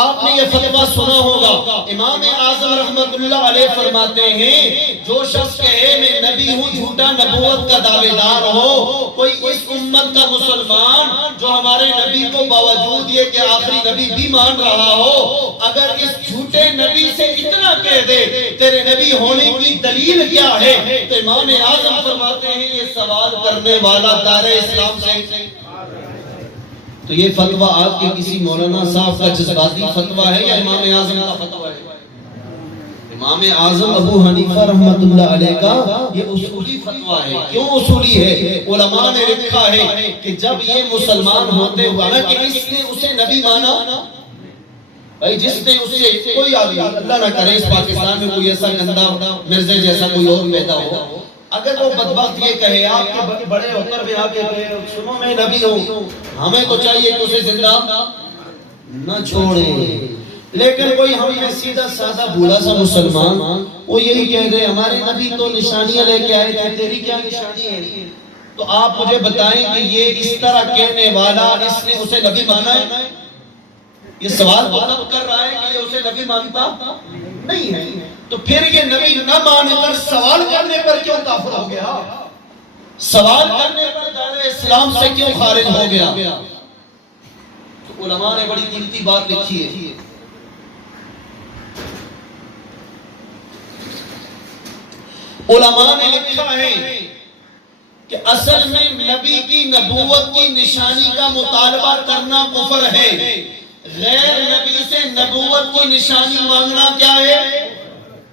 آپ نے یہ فتویٰ سنا ہوگا، امام اعظم رحمت اللہ علیہ فرماتے ہیں جو شخص کہے میں نبی ہوں، جھوٹا نبوت کا دعوے دار ہو، کوئی اس امت کا مسلمان جو ہمارے نبی کو باوجود یہ کہ آخری نبی بھی مان رہا ہو، اگر اس جھوٹے نبی سے اتنا کہہ دے تیرے نبی ہونے کی دلیل کیا ہے، تو امام اعظم فرماتے ہیں یہ سوال کرنے والا دار اسلام سے۔ تو یہ فتویٰ آپ کے کسی مولانا صاحب کا جذباتی فتویٰ ہے یا امام اعظم کا فتویٰ ہے؟ امام اعظم ابو حنیفہ رحمت اللہ علیہ کا یہ اصولی فتویٰ ہے۔ کیوں اصولی ہے؟ علماء نے لکھا ہے کہ جب یہ مسلمان ہوتے ہوئے کہ اس نے اسے نبی مانا، بھائی جس نے اسے کوئی آدمی اللہ نہ کرے اس پاکستان میں کوئی ایسا گندہ مرزے جیسا کوئی اور پیدا ہو، اگر وہ بدبخت یہ کہے آپ کے بڑے ہوتر میں آگے کہے سنو میں نبی ہوں، ہمیں تو چاہیے کہ اسے زندہ نہ چھوڑے، لیکن کوئی ہم میں سیدھا سادہ بھولا سا مسلمان وہ یہی کہہ دے ہمارے نبی تو نشانیاں لے کے آئے تھے، تیری کیا نشانی ہے؟ تو آپ مجھے بتائیں کہ یہ اس طرح کہنے والا اس نے اسے نبی مانا ہے؟ یہ سوال مطلب کر رہا ہے کہ یہ اسے نبی مانتا نہیں ہے، تو پھر یہ نبی نہ مانے پر سوال کرنے پر کیوں کافر ہو گیا؟ سوال کرنے پر دار اسلام سے کیوں خارج ہو گیا؟ تو علماء نے بڑی قیمتی بات لکھی ہے۔ علماء نے لکھا ہے کہ اصل میں نبی کی نبوت کی نشانی کا مطالبہ کرنا کفر ہے، غیر نبی سے نبوت کی نشانی مانگنا کیا ہے؟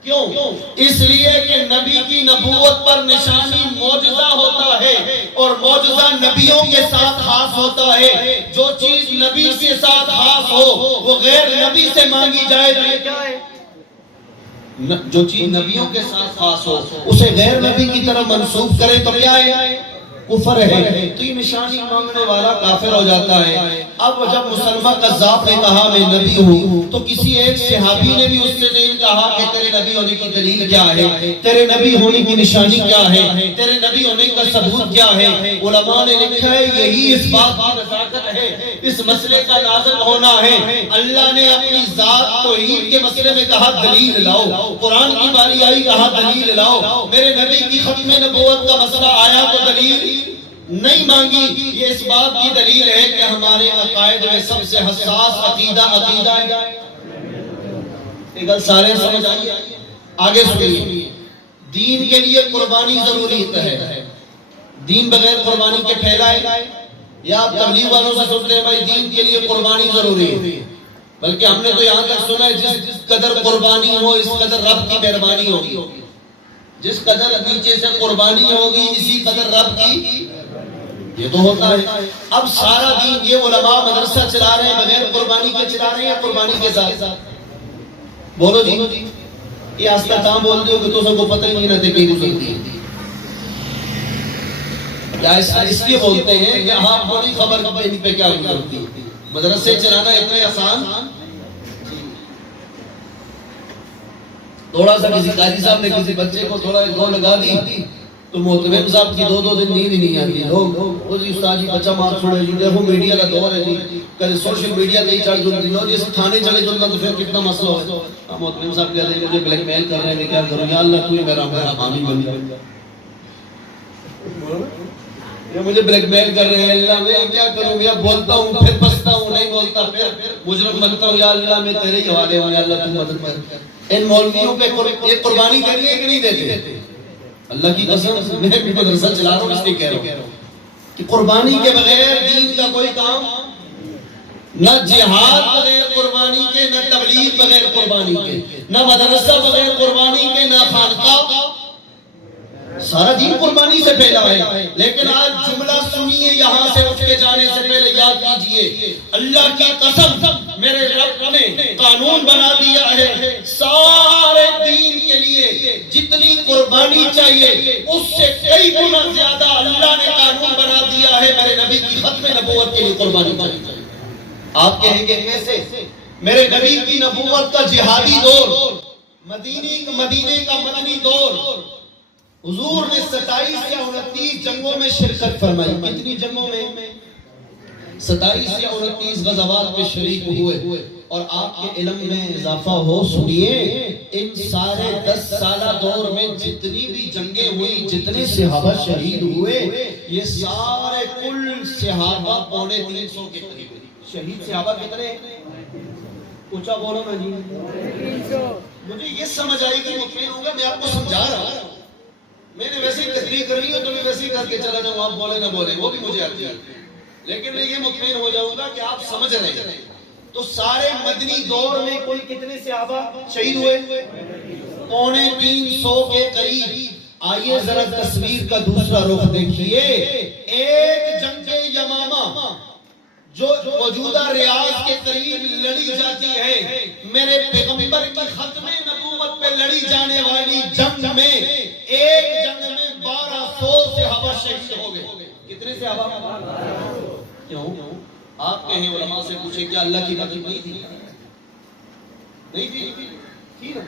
کیوں؟ اس لیے کہ نبی کی نبوت پر نشانی معجزہ ہوتا ہے، اور معجزہ نبیوں کے ساتھ خاص ہوتا ہے۔ جو چیز نبی کے ساتھ خاص ہو وہ غیر نبی سے مانگی جائے تو یہ کیا ہے؟ جو چیز نبیوں کے ساتھ خاص ہو اسے غیر نبی کی طرف منسوب کرے تو کیا ہے؟ کفر ہے۔ تو یہ نشانی مانگنے والا کافر ہو جاتا ہے۔ اب جب مسلمہ قذاب نے کہا میں نبی ہوں تو کسی ایک صحابی نے بھی اس سے نہیں کہا کہ تیرے نبی ہونے کی دلیل کیا ہے، تیرے نبی ہونے کی نشانی کیا ہے، تیرے نبی ہونے کا ثبوت کیا ہے۔ علماء نے لکھا ہے یہی اس بات کی نزاکت ہے، اس مسئلے کا نازل ہونا ہے۔ اللہ نے اپنی ذات توحید کے مسئلے میں کہا دلیل لاؤ، قرآن کی باری آئی کہا دلیل لاؤ، میرے نبی کی ختم نبوت کا مسئلہ آیا تو دلیل نہیں مانگی۔ یہ اس بات کی دلیل ہے کہ ہمارے عقائد میں سب سے حساس عقیدہ ہے۔ یہ گل سارے سمجھ آئیے؟ آگے سنیے، دین کے لیے قربانی ضروری ہے۔ دین بغیر قربانی کے پھیلائے، یا آپ تبلیغ والوں سے سنتے ہیں بھائی دین کے لیے قربانی ضروری ہے، بلکہ ہم نے تو یہاں تک سنا ہے جس قدر قربانی ہو اس قدر رب کی مہربانی ہوگی، جس قدر نیچے سے قربانی ہوگی اسی قدر رب کی، یہ تو ہوتا ہے۔ اب سارا دین یہ علماء مدرسہ چلا رہے ہیں بغیر قربانی کے چلا رہے ہیں یا قربانی کے ساتھ؟ بولو جی، یہ آستہ کہاں بول دے ہو کہ تو سب کو پتہ ہی نہیں رہتے کہیں گزرتی ہے، یا اس لیے بولتے ہیں کہ آپ کو نہیں خبر ان پہ کیا گزرتی ہے۔ مدرسے چلانا اتنے آسان، تھوڑا سا کسی قاری صاحب نے کسی بچے کو تھوڑا گو لگا دی تو محتمم صاحب کی 2 دن نیند ہی نہیں آتی، لوگ وہ جی استاد جی بچہ مار چھوڑے جی، دیکھو میڈیا کا دور ہے جی، کل سوشل میڈیا تے ہی چڑھ جاتے ہیں، جس تھانے چلے جاتا تو پھر کتنا مسئلہ ہے۔ محتمم صاحب کہتے ہیں مجھے بلیک میل کر رہے ہیں، کیا کروں یا اللہ تو ہی میرا حامی بن جا، یہ مجھے بلیک میل کر رہے ہیں، اللہ میں کیا کروں، یا بولتا ہوں پھر پستا ہوں، نہیں بولتا پھر مجرم بنتا ہوں، یا اللہ میں تیرے ہی حوالے ہوں، یا اللہ تو مدد کر۔ ان مولویوں پہ یہ قربانی کرنی ہے کہ نہیں دیتے؟ اللہ کی قسم میں بھی مدرسہ چلا رہا ہوں اس لیے کہہ رہا ہوں کہ قربانی کے بغیر دین کا کوئی کام، نہ جہاد بغیر قربانی کے، نہ تبلیغ بغیر قربانی کے، نہ مدرسہ بغیر قربانی کے، نہ خانقاہ، سارا دین قربانی سے پھیلا ہے۔ لیکن آج جملہ سنیے یہاں سے اٹھ کے جانے سے پہلے یاد کیجئے، اللہ کی قسم میرے رب نے قانون بنا دیا ہے، سارے دین کے لیے جتنی قربانی چاہیے اس سے کئی گنا زیادہ اللہ نے قانون بنا دیا ہے میرے نبی کی ختم نبوت کے لیے قربانی چاہیے۔ آپ کہیں گے کیسے؟ میرے نبی کی نبوت کا جہادی دور، مدینے کا مدنی دور، حضور نے 27 یا 29 جنگوں میں شرکت فرمائی۔ کتنی جنگوں میں؟ 27 یا 29 غزوات میں شریک ہوئے، اور آپ کے علم میں اضافہ ہو سنیے، ان سارے 10 سالہ دور میں جتنی بھی جنگیں ہوئی، جتنے صحابہ شہید ہوئے، یہ سارے کل صحابہ 350 کے قریب۔ شہید صحابہ کتنے؟ اونچا بولو نا جی، مجھے یہ سمجھ آئی کہ مطمئن ہوگا، میں آپ کو سمجھا رہا ہوں، میں نے ویسے ہی تقریر کرنی ہو تو میں ویسے ہی کر کے چلا جاؤں، آپ بولے نہ بولے وہ بھی مجھے آتی ہے، لیکن میں یہ مطمئن ہو جاؤں گا کہ آپ سمجھ رہے ہیں۔ تو سارے مدنی دور میں کوئی کتنے صحابہ شہید ہوئے؟ 350 کے قریب۔ آئیے ذرا تصویر کا دوسرا رخ دیکھیے، ایک جنگ یمامہ جو موجودہ ریاض کے قریب لڑی جاتی ہے، میرے پیغمبر کی ختم نبوت پہ لڑی جانے والی جنگ میں، ایک جنگ میں 1200 صحابہ شہید ہو گئے۔ کتنے صحابہ؟ کیوں؟ آپ کہیں علماء سے پوچھیں کیا اللہ کی مدد نہیں تھی؟ نہیں تھی نا؟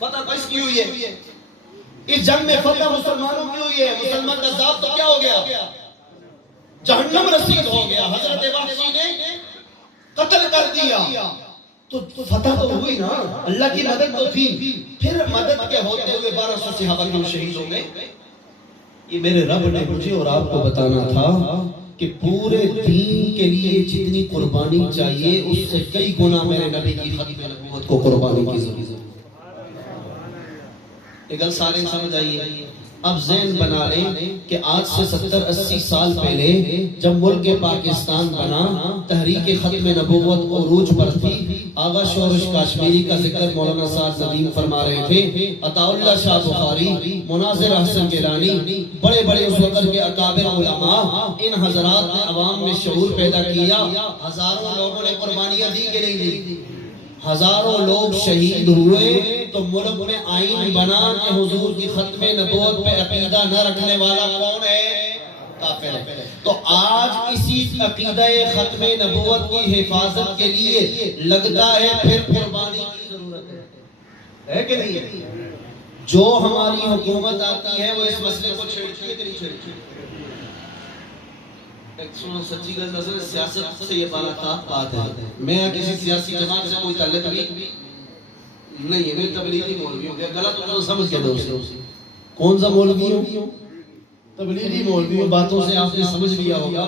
فتح کس کی ہوئی ہے؟ اس جنگ میں فتح مسلمانوں کی ہوئی ہے۔ مسلمان کا ذات تو کیا ہو گیا؟ جہنم رسید ہو گیا، حضرت وحشی نے قتل کر دیا، تو فتح تو ہوئی نا، اللہ کی مدد تو تھی۔ پھر مدد کے ہوتے ہوئے 1200 صحابہ کیوں شہید ہو گئے؟ یہ میرے رب نے مجھے اور آپ کو بتانا تھا کہ پورے دین کے لیے جتنی قربانی چاہیے اس سے کئی گنا میرے نبی کی ختم نبوت کو قربانی کی ضرورت ہے۔ یہ گل سارے سمجھ آئیے؟ اب ذہن بنا لیں کہ آج سے 70-80 سال پہلے جب ملک پاکستان بنا، تحریک ختم نبوت عروج پر تھی، آغا شورش کاشمیری کا ذکر مولانا صاحب ندیم فرما رہے تھے، عطا اللہ شاہ بخاری، مناظر حسن گیلانی، بڑے بڑے اس وقت کے اکابر علماء، ان حضرات نے عوام میں شعور پیدا کیا، ہزاروں لوگوں نے قربانیاں دی کہ نہیں دی، ہزاروں لوگ شہید ہوئے، تو ملک میں آئین بنا کہ حضور کی ختم نبوت پہ عقیدہ نہ رکھنے والا کون ہے؟ کافر ہے۔ تو آج اسی عقیدہ ختم نبوت کی حفاظت کے لیے لگتا ہے پھر قربانی کی ضرورت ہے کہ نہیں؟ جو ہماری حکومت آتی ہے وہ اس مسئلے کو چھیڑتی ہے کہ نہیں چھیڑتی؟ سچی گل نظر سیاست سے یہ بالاتاب بات ہے، میں کسی سیاسی جماعت سے کوئی تعلق نہیں ہے، میں تبلیغی مولوی ہوں، غلط ہو تو سمجھ کے دوستو، کون سا مولوی ہوں؟ تبلیغی مولوی ہوں، باتوں سے آپ نے سمجھ لیا ہوگا،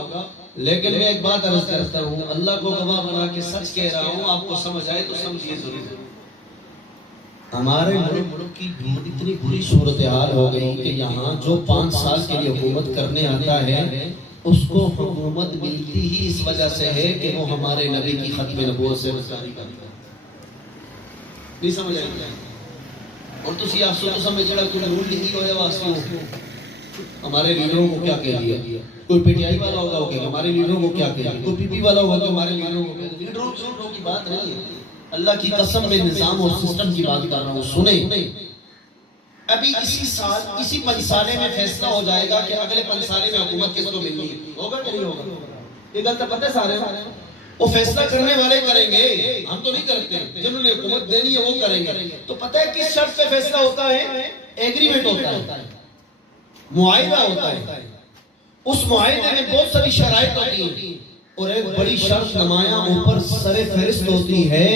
لیکن میں ایک بات عرض کرتا ہوں، اللہ کو گواہ بنا کے سچ کہہ رہا ہوں، آپ کو سمجھ آئے تو سمجھیے ضرور۔ ہمارے ملک کی اتنی بری صورتحال ہو گئی کہ یہاں جو 5 سال کے لیے حکومت کرنے آتا ہے اس کو حکومت ملتی ہی اس وجہ سے ہے کہ وہ ہمارے نبی کی ختم نبوت سے رسائی کرتا ہے، نہیں سمجھ آئے؟ اور تسی آپ سو تو سمجھ چڑھا کہ رول لکھی ہوئے واسطوں ہمارے لیڈروں کو کیا کہہ دیا، کوئی پی ٹی آئی والا ہوگا کہ ہمارے لیڈروں کو کیا کہہ دیا، کوئی پی پی والا ہوگا کہ ہمارے لیڈروں کو کہہ دیا، لیڈروں کی بات نہیں ہے، اللہ کی قسم میں نظام اور سسٹم کی بات کر رہا ہوں، سنیں۔ ابھی اسی سال، اسی پنسالے میں فیصلہ ہو جائے گا کہ اگلے پنسالے میں حکومت کس کو ملنی ہے، ہوگا کہ نہیں ہوگا؟ یہ گل تو پتہ ہے سارے، وہ فیصلہ کرنے والے کریں گے، ہم تو نہیں کرتے، جنہوں نے حکومت دینی ہے وہ کریں گے۔ تو پتہ ہے کس شرط پہ فیصلہ ہوتا ہے؟ ایگریمنٹ ہوتا ہے، معاہدہ ہوتا ہے، اس معاہدے میں بہت ساری شرائط ہوتی ہیں، اور ایک بڑی شرط نمایاں اوپر سر فہرست ہوتی ہے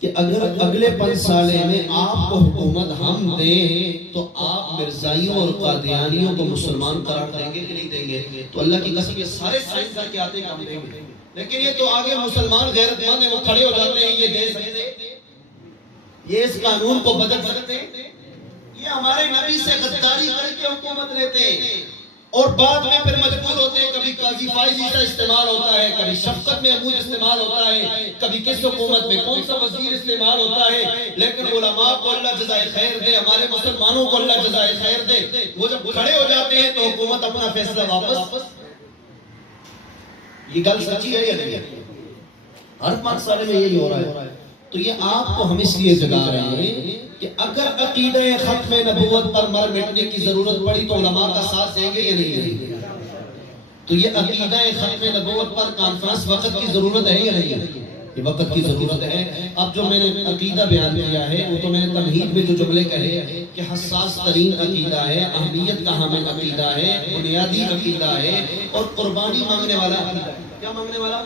کہ اگر اگلے 5 سالے میں آپ کو حکومت ہم دیں تو آپ مرزائیوں اور قادیانیوں کو مسلمان قرار دیں گے کہ نہیں دیں گے؟ تو اللہ کی قسم یہ سارے سائن کر کے آتے ہیں کہ ہم دیں گے، لیکن یہ تو آگے مسلمان غیرت مند ہیں، وہ کھڑے ہو جاتے ہیں، یہ دے سکتے، یہ اس قانون کو بدل سکتے، یہ ہمارے نبی سے غداری کر کے حکومت لیتے ہیں، اور بعد میں پھر مجبور ہوتے ہیں، کبھی قاضی فائزی کا استعمال ہوتا ہے، کبھی شفقت محمود استعمال ہوتا ہے، کبھی کس حکومت میں کون سا وزیر استعمال ہوتا ہے، لیکن علماء کو اللہ جزائے خیر دے، ہمارے مسلمانوں کو اللہ جزائے خیر دے، وہ جب کھڑے ہو جاتے ہیں تو حکومت اپنا فیصلہ واپس۔ یہ گل سچی ہے یا نہیں ہے؟ ہر 5 سال میں یہی ہو رہا ہے۔ تو یہ آپ کو ہم اس لیے جگا رہے ہیں کہ اگر عقیدہ ختم نبوت پر مر مٹنے کی ضرورت پڑی تو علماء کا ساتھ دیں گے یا نہیں دیں گے؟ تو یہ عقیدہ ختم نبوت پر کانفرنس وقت کی ضرورت ہے یا نہیں ہے؟ یہ وقت کی ضرورت ہے۔ اب جو میں نے عقیدہ بیان کیا ہے وہ تو میں نے تمہید میں جو جملے کہے کہ حساس ترین عقیدہ ہے، اہمیت کا حامل عقیدہ ہے، بنیادی عقیدہ ہے، اور قربانی مانگنے والا عقیدہ ہے۔ کیا مانگنے والا؟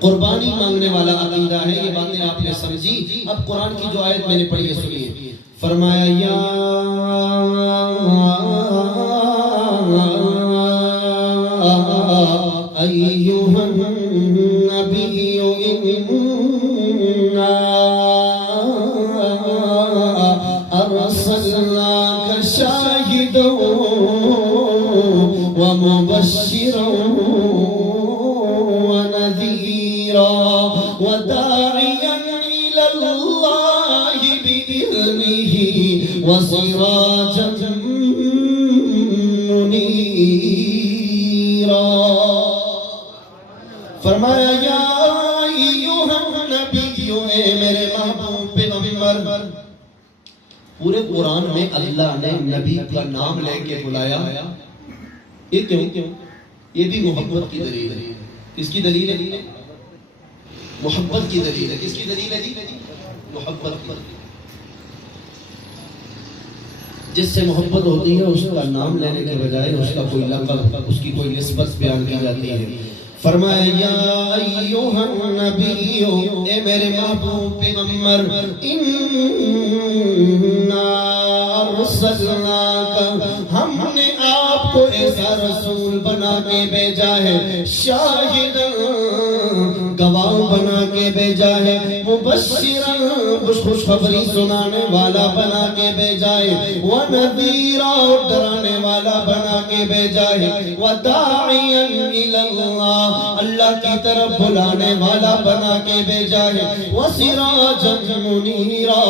قربانی مانگنے والا عقیدہ ہے۔ یہ باتیں آپ نے سمجھی۔ اب قرآن کی جو آیت میں نے پڑھی ہے سنیے، فرمایا یا ایھا النبی انا ارسلناک شاہدا ومبشرا وداعيا إلى الله بإذنه وسراجا منيرا۔ فرمایا یا ایھا النبی، اے میرے محبوب پیغمبر۔ پورے قرآن میں اللہ نے نبی کا نام لے کے بلایا، یہ کیوں؟ یہ بھی محبت کی دلیل ہے۔ کس کی دلیل ہے؟ محبت کی دلیل ہے۔ کس کی دلیل ہے؟ محبت پر۔ جس سے محبت ہوتی ہے اس کا نام لینے کے بجائے اس کا کوئی لقب، اس کی کوئی نسبت بیان کی جاتی ہے۔ فرمایا یا ایھا النبی، اے میرے محبوب پیغمبر، انا ارسلناک، ہم نے آپ کو ایسا رسول بنا کے بھیجا ہے، شاہد، گواہ بنا کے بھیجا ہے، مبشرا خوشخبری سنانے والا بنا کے بھیجا ہے، ونذیرا ڈرانے والا بنا کے بھیجا ہے، وداعیا الی اللہ اللہ کی طرف بلانے والا بنا کے بھیجا ہے، وسراجا منیرا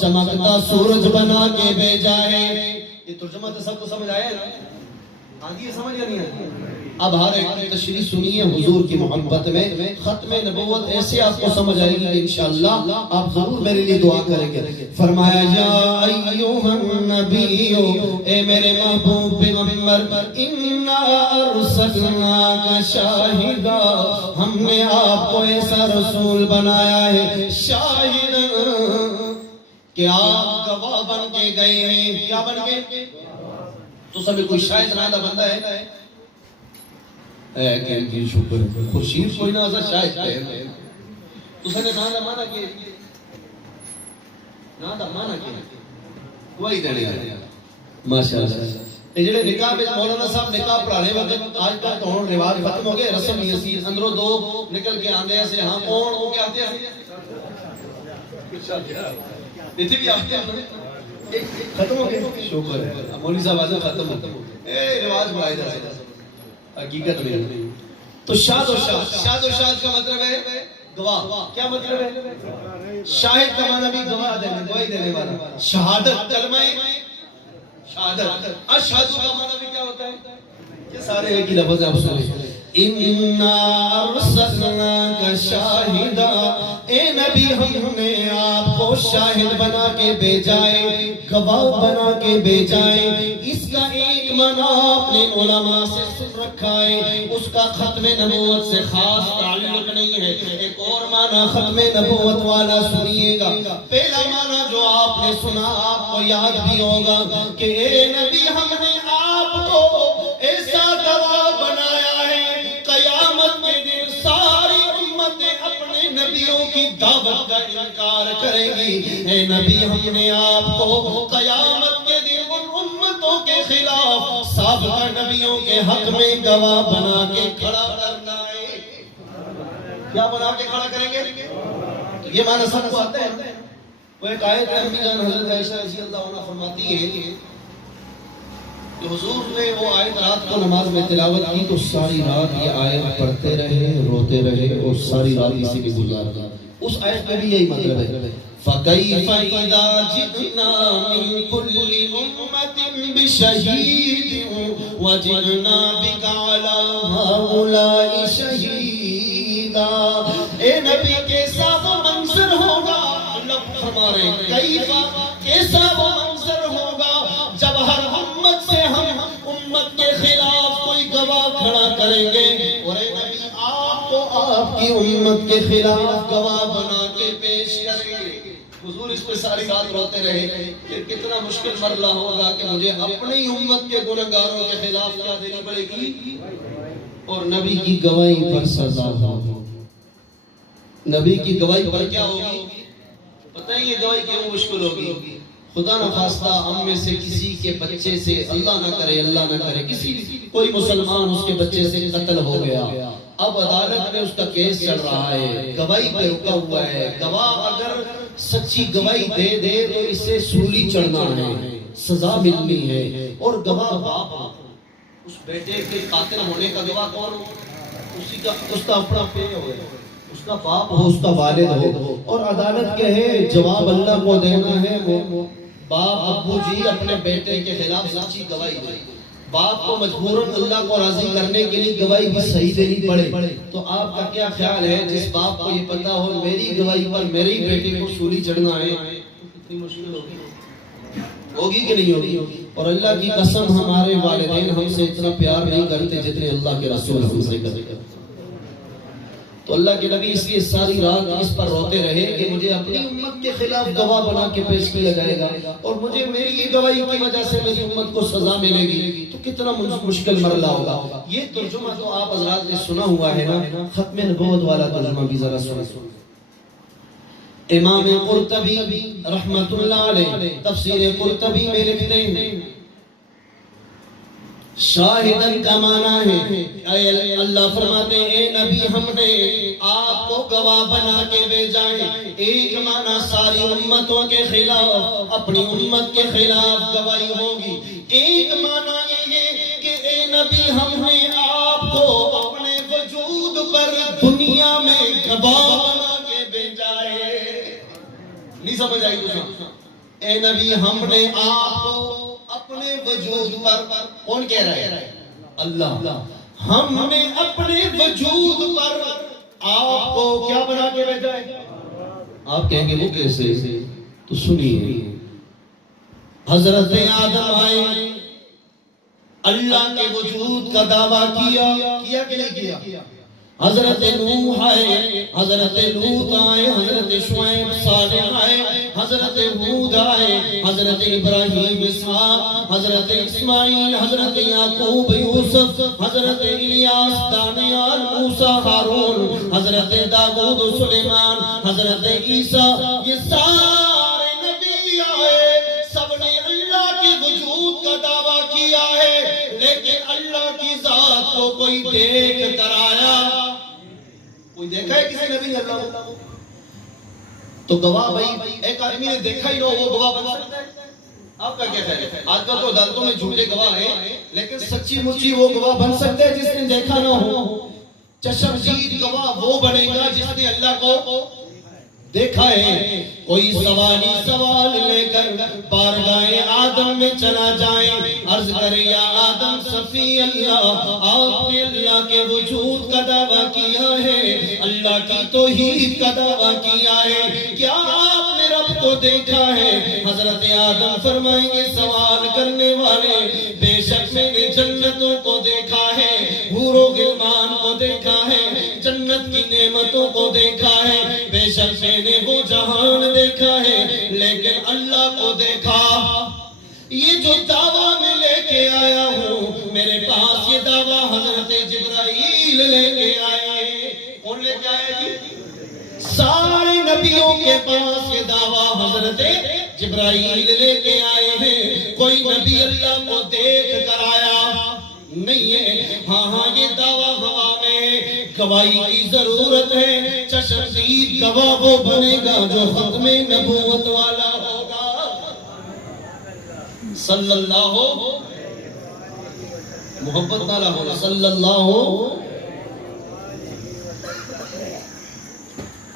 چمکتا سورج بنا کے بھیجا ہے۔ یہ ترجمہ تو سب کو سمجھ آیا ہے نا؟ آگے سمجھ یا نہیں آیا؟ اب ہر ایک کی تشریح سنیے حضور کی محبت میں، ختم نبوت ایسے آپ کو سمجھ آئے گی کہ انشاءاللہ آپ ضرور میرے لیے دعا کریں گے۔ فرمایا یا ایوہ النبی، اے میرے محبوب پیغمبر، انا ارسلناک شاہدا، ہم نے آپ کو ایسا رسول بنایا ہے، شاہد کہ آپ گواہ بن کے گئے ہیں۔ کیا بن کے؟ تو سب کوئی شاہد نادہ بندہ ہے؟ کہ شکر خورشید کوئی نہ ایسا شاہد ہے تو سنے نادہ مانا کہ نادہ مانا کہ وہی دینے آئے ماشاءاللہ۔ جڑے نکاح میں مولانا صاحب نکاح پڑھانے وقت آج تک تو ہوں رواج ختم ہو گئے، رسم نہیں اسی اندروں دو نکل کے آندے ہیں سے ہاں کون وہ کیا آتے ہیں اتنی بھی آتے ہیں ختم ہو گئے شکر ہے مولی صاحب آزم ختم ہو اے رواج بڑھائی جا رہا ہے حقیقت نہیں۔ تو شاد و شاد، شاد و شاد کا مطلب ہے گواہ۔ کیا مطلب ہے؟ شاہد کا معنی بھی گواہ دینے، گواہی دینے والا۔ شہادت کلمہ شہادت، اشہد کا معنی بھی کیا ہوتا ہے؟ یہ سارے ایک ہی لفظ ہیں، آپ سنیں۔ اِنَّا أَرْسَلْنَاكَ شَاهِدًا، اے نبی ہم نے آپ کو شاہد بنا کے بھیجائے، گواہ بنا کے بھیجائے۔ اس کا ایک معنی آپ نے علماء سے سن رکھا ہے، اس کا ختم نبوت سے خاص تعلق نہیں ہے۔ ایک اور معنی ختم نبوت والا سنیے گا۔ پہلا معنی جو آپ نے سنا آپ کو یاد بھی ہوگا کہ اے نبی ہم نے آپ کو ایسا گواہ بنایا ہے، قیامت کے دن ساری امتیں اپنے نبیوں کی دعوت کا انکار کریں گی۔ اے نبی ہم نے آپ کو قیامت کے دن ان امتوں کے خلاف سابقہ نبیوں کے حق میں گواہ بنا کے کھڑا کرنا ہے۔ کیا بنا کے کھڑا کریں گے؟ تو یہ معنی سب کو آتا ہے۔ وہ ایک آیت ہے امی جان حضرت عائشہ رضی اللہ عنہ فرماتی ہے کہ حضور نے وہ آیت رات کو نماز میں تلاوت کی تو ساری رات یہ آیت پڑھتے رہے، روتے رہے اور ساری رات اسی میں گزار دی۔ اس آیت میں بھی یہی مطلب ہے فَكَيْفَ إِذَا جِئْنَا مِن كُلِّ أُمَّةٍ بِشَهِيدٍ وَجِئْنَا بِكَ عَلَى هَؤُلَاءِ شَهِيدًا۔ اے نبی کیسا وہ منظر ہوگا، اللہ فرما رہے ہیں کیفا، کیسا وہ منظر ہوگا جب ہر امت سے ہم امت کے خلاف کوئی گواہ کھڑا کریں گے، اور اے نبی آپ کو آپ کی امت کے خلاف گواہ بنا کے پیش کریں گے۔ حضور اس پہ ساری رات روتے رہے کہ کتنا مشکل مرحلہ ہوگا کہ مجھے اپنی امت کے گنہگاروں کے خلاف کیا دینی پڑے گی، اور نبی کی گواہی پر سزا ہوگی۔ نبی کی گواہی پر کیا ہوگی؟ پتہ ہے یہ گواہی کیوں مشکل ہوگی؟ خدا نخواستہ ہم میں سے کسی کے بچے سے اللہ نہ کرے، اللہ نہ کرے، کسی کوئی مسلمان اس کے بچے سے قتل ہو گیا، اب عدالت میں اس کا کیس چل رہا ہے، گواہی پہ رکا ہوا ہے، گواہ اگر سچی گواہی دے دے تو اسے سولی چڑھنا ہے، سزا ملنی ہے، اور گواہ باپ، اس بیٹے کے قاتل ہونے کا گواہ کون ہو؟ اسی کا، اس کا اپنا پے ہو، اس کا باپ ہو، اس کا والد ہو، اور عدالت کہے جواب اللہ کو دینا ہے، وہ باپ ابو جی اپنے بیٹے کے خلاف سچی گواہی دے، باپ کو مجبوراً اللہ کو راضی کرنے کے لیے گواہی بھی صحیح دینی پڑے، تو آپ کا کیا خیال ہے جس باپ کو یہ پتا ہو میری گواہی پر میرے ہی بیٹے کو سولی چڑھنا ہے، کتنی مشکل ہوگی کہ نہیں ہوگی؟ اور اللہ کی قسم ہمارے والدین ہم سے اتنا پیار نہیں کرتے جتنے اللہ کے رسول ہم سے کرتے۔ تو اللہ کے نبی اس لیے ساری رات اس پر روتے رہے کہ مجھے اپنی امت کے خلاف گواہ بنا کے پیش کیا جائے گا، اور مجھے میری یہ گواہی کی وجہ سے میری امت کو سزا ملے گی، تو کتنا مشکل مرحلہ ہوگا۔ یہ ترجمہ تو آپ حضرات نے سنا ہوا ہے نا، ختم نبوت والا ترجمہ بھی ذرا سنیں۔ امام قرطبی رحمت اللہ علیہ تفسیر قرطبی میں لکھتے ہیں شاہدن کا معنی ہے اللہ فرماتے ہیں اے نبی ہم نے آپ کو گواہ بنا کے بھیجا ہے. ایک معنی ساری امتوں کے خلاف اپنی امت کے خلاف گواہی ہوگی. ایک معنی یہ ہے کہ اے نبی ہم نے آپ کو اپنے وجود پر دنیا میں گواہ بنا کے بھیجا ہے. نہیں سمجھ آئی دوسرا؟ اے نبی ہم نے آپ کو اپنے وجود پر کون کہہ رہا ہے؟ اللہ. ہم نے اپنے وجود پر آپ کو کیا بنا کے بھیجا ہے؟ آپ کہیں گے وہ کیسے؟ تو سنیے. حضرت آدم آئے, اللہ کے وجود کا دعویٰ کیا کہ نہیں کیا؟ حضرت نوح آئے, حضرت لوط آئے, حضرت شعیب صالح آئے, حضرت ہود آئے, حضرت ابراہیم اسحاق, حضرت اسماعیل, حضرت یعقوب یوسف, حضرت الیاس دانیال موسیٰ ہارون, حضرت داؤد سلیمان, حضرت عیسیٰ. یہ سارے نبی آئے, سب نے اللہ کے وجود کا دعویٰ کیا ہے, لیکن اللہ کی ذات کو کوئی دیکھ کر آیا. کوئی دیکھا ہے کسی نبی نے اللہ کو؟ تو گواہ بھائی ایک آدمی نے دیکھا ہی نہ وہ گواہ بن سکتا ہے؟ آپ کا کیا خیال ہے؟ آج کل تو عدالتوں میں جھوٹے گواہ ہیں, لیکن سچی مچی وہ گواہ بن سکتے ہیں جس نے دیکھا نہ ہو. چشمدید گواہ وہ بنے گا جس نے اللہ کو دیکھا ہے. کوئی سوالی سوال لے کر بارگاہ آدم میں چلا جائے, عرض کرے یا آدم صفی اللہ, آپ نے اللہ کے وجود کا دعویٰ کیا ہے, اللہ کی توحید کا دعویٰ کیا ہے, کیا آپ نے رب کو دیکھا ہے؟ حضرت آدم فرمائیں گے سوال کرنے والے, بے شک میں نے جنتوں کو دیکھا ہے, حور و غلمان کو دیکھا ہے, جنت کی نعمتوں کو دیکھا ہے, بے شک میں نے وہ جہان دیکھا ہے, لیکن اللہ کو دیکھا. یہ جو دعویٰ میں لے کے آیا ہوں, میرے پاس یہ دعویٰ حضرت جبرائیل لے کے آئے ہیں. کون لے کے آئے جی؟ سارے نبیوں کے پاس یہ دعویٰ حضرت جبرائیل لے کے آئے ہیں. کوئی نبی اللہ کو دیکھ کر آیا نہیں ہے. ہاں یہ دعویٰ ہوا میں گواہی کی ضرورت ہے. چشمدید گواہ وہ بنے گا جو ختم نبوت والا ہوگا. صلی اللہ محبت والا ہوگا. صلی اللہ.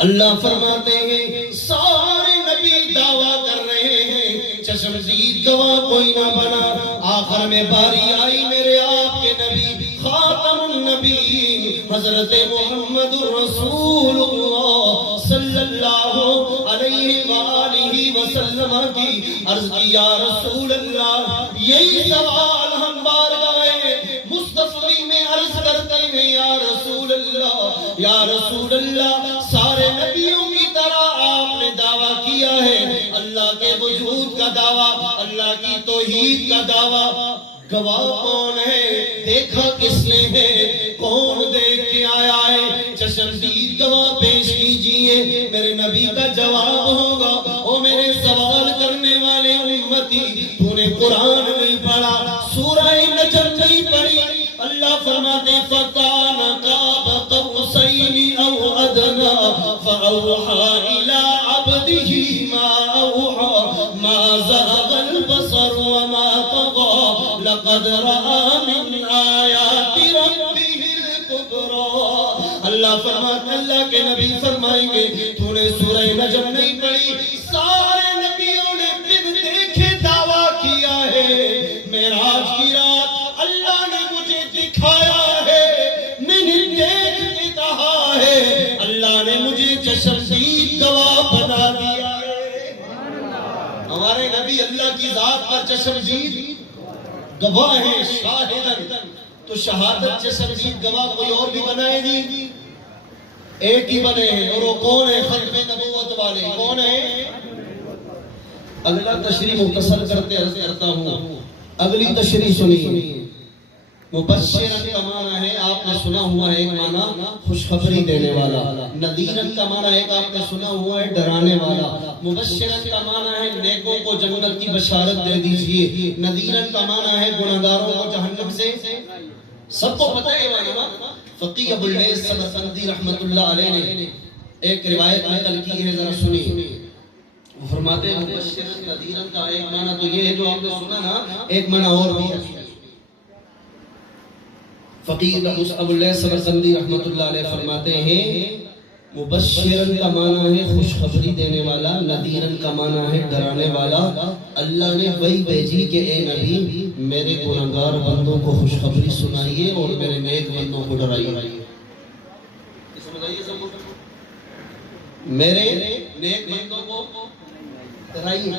اللہ فرماتے ہیں سارے نبی دعویٰ کر رہے ہیں, چشمدید گواہ کوئی نہ بنا. آخر میں باری آئی میرے آپ کے نبی خاتم النبی حضرت محمد رسول اللہ صلی اللہ علیہ وآلہ وسلم کی. عرض کی یا رسول اللہ, یہی سوال ہم بارگاہ مصطفی میں عرض کرتے ہیں یا رسول اللہ, یا رسول اللہ, سارے نبیوں کی طرح آپ نے دعویٰ کیا ہے, اللہ کے وجود کا دعویٰ, اللہ کی توحید کا دعویٰ. گواہ کون ہے؟ دیکھا کس نے ہے؟ کون دیکھ کے آیا ہے؟ چشمدید گواہ پیش کیجئے. میرے نبی کا جواب ہوگا, او میرے سوال کرنے والے امتی, تو نے قرآن نہیں پڑھا, سورہ نجم نہیں پڑھی. اللہ فرماتے فَكَانَ قَابَ قَوْسَيْنِ أَوْ أَدْنَىٰ فَأَوْحَىٰ إِلَىٰ عَبْدِهِ مَا أَوْحَىٰ مَا زَاغَ الْبَصَرُ وَمَا طَغَىٰ لَقَدْ رَأَىٰ مِنْ آيَاتِ رَبِّهِ الْكُبْرَىٰ. اللہ فرماتے, اللہ کے نبی فرمائیں گے تو نے سورہ نجم نہیں پڑھی. سارے نبیوں نے بن دیکھے دعویٰ کیا ہے. معراج کی رات اللہ نے مجھے دکھایا ہے, میں نے دیکھ کے کہا ہے, اللہ نے مجھے چشمدید گواہ بنا دیا ہے. ہمارے نبی اللہ کی ذات پر چشمدید گواہ ہے, شاہدن. تو شہادت چشمدید گواہ کوئی اور بھی بنائے نہیں, ایک ہی بنے ہیں, اور وہ کون ہے؟ ختم نبوت والے. کون ہے؟ اگلا تشریح مختصر کرتے عرض کرتا ہوں. اگلی تشریح سنیے. مبشرن کا معنی ہے آپ نے سنا ہوا ہے ایک معنی خوشخبری دینے والا، نذیرن کا معنی ایک آپ نے سنا ہوا ہے ڈرانے والا، مبشرن کا معنی ہے نیکوں کو جنت کی بشارت دے دیجئے، نذیرن کا معنی ہے گناہگاروں کو جہنم سے۔ سب کو پتہ ہے معنی۔ فقیہ ابو اللیث سمرقندی رحمت اللہ علیہ نے ایک روایت نقل کی ہے، ذرا سنیے۔ وہ فرماتے ہیں مبشرن نذیرن کا ایک معنی تو یہ ہے جو آپ نے سنا نا، ایک معنی اور بھی ہے۔ فقیہ ابو اللیث سمرقندی رحمت اللہ علیہ فرماتے ہیں مبشرن کا معنی ہے خوشخبری دینے والا، نذیرن کا معنی ہے ڈرانے والا۔ اللہ نے وہی بھیجی کہ اے نبی میرے گناہگار بندوں کو خوشخبری سنائیے اور میرے نیک بندوں کو ڈرائیے۔ میرے نیک بندوں کو ڈرائیے،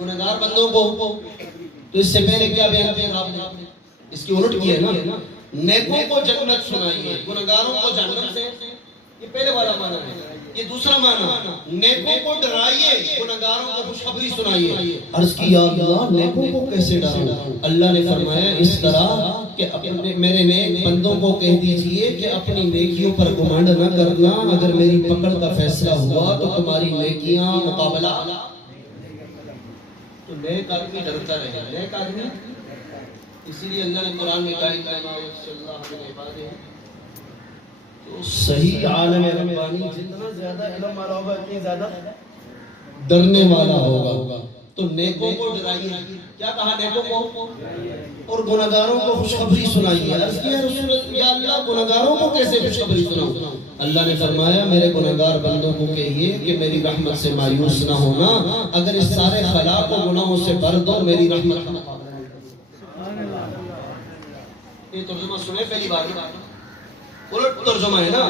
گناہگار بندوں کو۔ تو اس سے پہلے کیا بیان کیا آپ نے؟ اس کی الٹ کی ہے نا، نیکوں کو جنت سنائیے، گناہگاروں کو جہنم سے۔ یہ پہلے والا معنی ہے۔ یہ دوسرا معنی نیکوں کو ڈرائیے، گناہگاروں کو خوشخبری سنائیے۔ عرض کی یا اللہ نیکوں کو کیسے ڈراؤں؟ اللہ نے فرمایا اس طرح کہ اپنے میرے نیک بندوں کو کہہ دیجئے کہ اپنی نیکیوں پر گھمنڈ نہ کرنا، اگر میری پکڑ کا فیصلہ ہوا تو تمہاری نیکیاں مقابلہ۔ تو نیک آدمی ڈرتا رہے، نیک آدمی، اسی لیے اللہ نے قرآن میں کہا تو صحیح عالم ربانی جتنا زیادہ علم والا ہوگا اتنی زیادہ ڈرنے والا ہوگا۔ تو نیکوں کو ڈرائیے، کیا کہا نیکوں کو، اور گناہگاروں کو خوشخبری سنائیے۔ عرض کیا رسول اللہ یا اللہ گناہگاروں کو کیسے خوشخبری سناؤں؟ اللہ نے فرمایا میرے گناہگار بندوں کو کہیے کہ میری رحمت سے مایوس نہ ہونا، اگر اس سارے خلا کو گناہوں سے بھر دو میری رحمت۔ یہ ترجمہ سنے پہلی بار، الٹ ترجمہ ہے نا،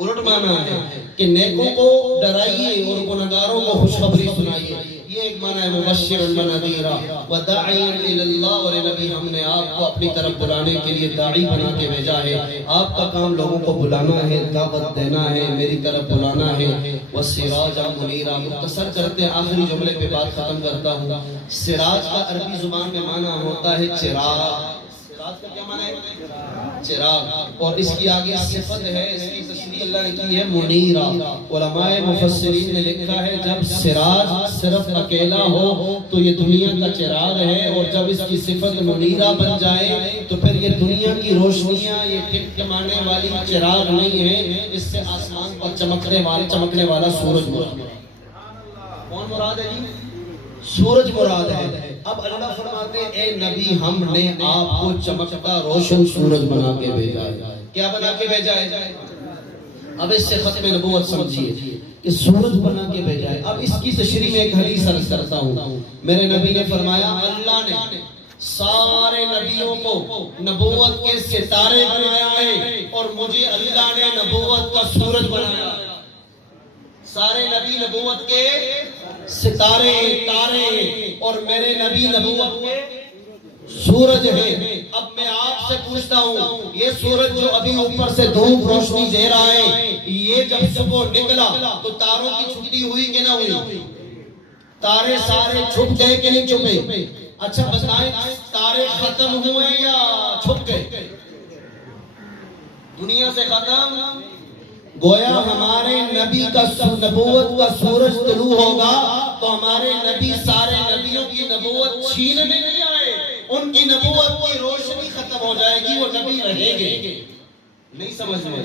الٹ معنی ہے کہ نیکوں کو ڈرائیے اور گناہگاروں کو خوشخبری سنائیے۔ یہ ایک معنی ہے مبشرا ونذیرا وداعیا الی اللہ، اور نبی ہم نے آپ کو اپنی طرف بلانے کے لیے داعی بنا کے بھیجا ہے۔ آپ کا کام لوگوں کو بلانا ہے، دعوت دینا ہے، میری طرف بلانا ہے۔ وسراجا منیرا، مختصر کرتے ہیں آخری جملے پہ بات ختم کرتا ہوں۔ سراج کا عربی زبان میں معنی ہوتا ہے چراغ۔ سراج کا کیا معنی ہے؟ چراغ، اور اس کی آگے صفت ہے، اس کی تشریح اللہ نے کی ہے منیرہ۔ علماء مفسرین نے لکھا ہے جب سراج صرف اکیلا ہو تو یہ دنیا کا چراغ ہے، اور جب اس کی صفت منیرہ بن جائے تو پھر یہ دنیا کی روشنیاں یہ ٹمٹمانے والی چراغ نہیں ہے، اس سے آسمان پر چمکنے والا سورج مراد۔ کون مراد ہے جی؟ سورج مراد ہے۔ اب اللہ فرماتے ہیں اے نبی ہم نے آپ کو چمکتا روشن سورج بنا کے بھیجا ہے۔ کیا بنا کے بھیجا ہے؟ اب اس سے ختم نبوت سمجھیے کہ سورج بنا کے بھیجا ہے۔ اب اس کی تشریح میں ایک حدیث عرض کرتا ہوں۔ میرے نبی نے فرمایا اللہ نے سارے نبیوں کو نبوت کے ستارے بنایا ہے اور مجھے اللہ نے نبوت کا سورج بنایا ہے۔ سارے نبی نبوت کے ستارے تارے اور میرے نبی نبوت کے سورج ہے۔ اب میں آپ سے پوچھتا ہوں یہ سورج جو ابھی اوپر سے دھوپ روشنی دے رہا ہے، یہ جب صبح نکلا تو تاروں کی چھٹی ہوئی کہ نہ ہوئی؟ تارے سارے چھپ گئے کہ نہیں چھپے؟ اچھا بتائیں تارے ختم ہوئے یا چھپ گئے؟ دنیا سے ختم۔ گویا ہمارے نبی کا نبوت کا سورج طلوع ہوگا تو ہمارے نبی سارے نبیوں کی نبوت چھیننے نہیں آئے، ان کی نبوت کی روشنی ختم ہو جائے گی، وہ نبی رہیں گے۔ نہیں سمجھ میں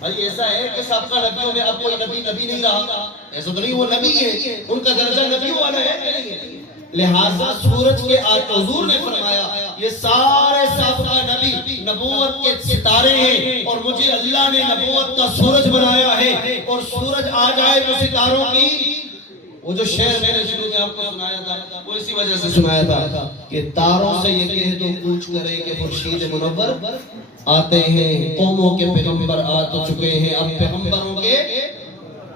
بھائی ایسا ہے کہ سب کا نبیوں میں اب کوئی نبی نہیں رہا، ایسا تو نہیں، وہ نبی ہے، ان کا درجہ نبیوں والا ہے۔ لہذا سورج کے حضور نے فرمایا یہ سارے سابقہ نبی نبوت کے ستارے ہیں اور مجھے اللہ نے نبوت کا سورج بنایا ہے، اور سورج آ جائے تو ستاروں کی وہ جو شعر میں نے شروع میں آپ کو سنایا تھا وہ اسی وجہ سے سنایا تھا کہ تاروں سے یہ کہہ دو کوچ کرے کہ خورشید منور آتے ہیں، قوموں کے پیغمبر آ تو چکے ہیں، اب پیغمبروں کے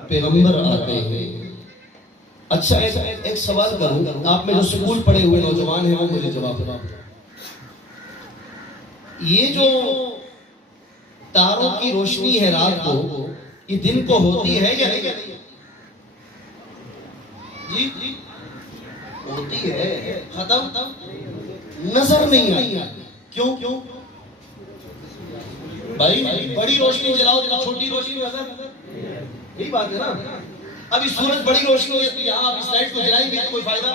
پیغمبر آتے ہیں۔ اچھا ایک سوال کروں، آپ میں جو سکول پڑھے ہوئے نوجوان ہیں وہ مجھے جواب دیں، یہ جو تاروں کی روشنی ہے رات کو یہ دن کو ہوتی ہے یا نہیں؟ جی ہوتی ہے، ختم نظر نہیں آئی، کیوں بھائی بڑی روشنی جلاؤ تو چھوٹی روشنی نظر، یہی بات ہے نا. ابھی سورج بڑی روشنی ہے تو یہاں آپ اس لائٹ کو جلائیں گے تو کوئی فائدہ؟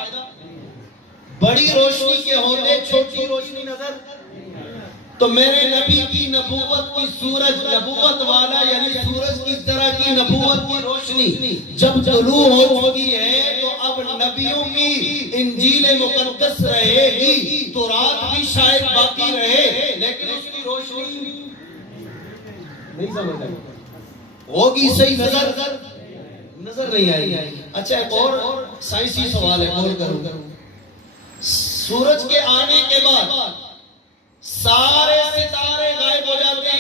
بڑی روشنی کے ہوتے چھوٹی روشنی نظر. تو میرے نبی کی نبوت کی سورج، نبوت والا یعنی سورج کی طرح کی نبوت کی روشنی جب طلوع ہو چکی ہے تو اب نبیوں کی انجیل مقدس رہے گی، تو رات بھی شاید باقی رہے لیکن اس کی روشنی نہیں سمجھ آئی ہوگی. صحیح نظر نہیں آئی. اچھا ایک اور سائنسی سوال ہے، غور کروں. سورج کے آنے کے بعد سارے ستارے غائب ہو جاتے ہیں.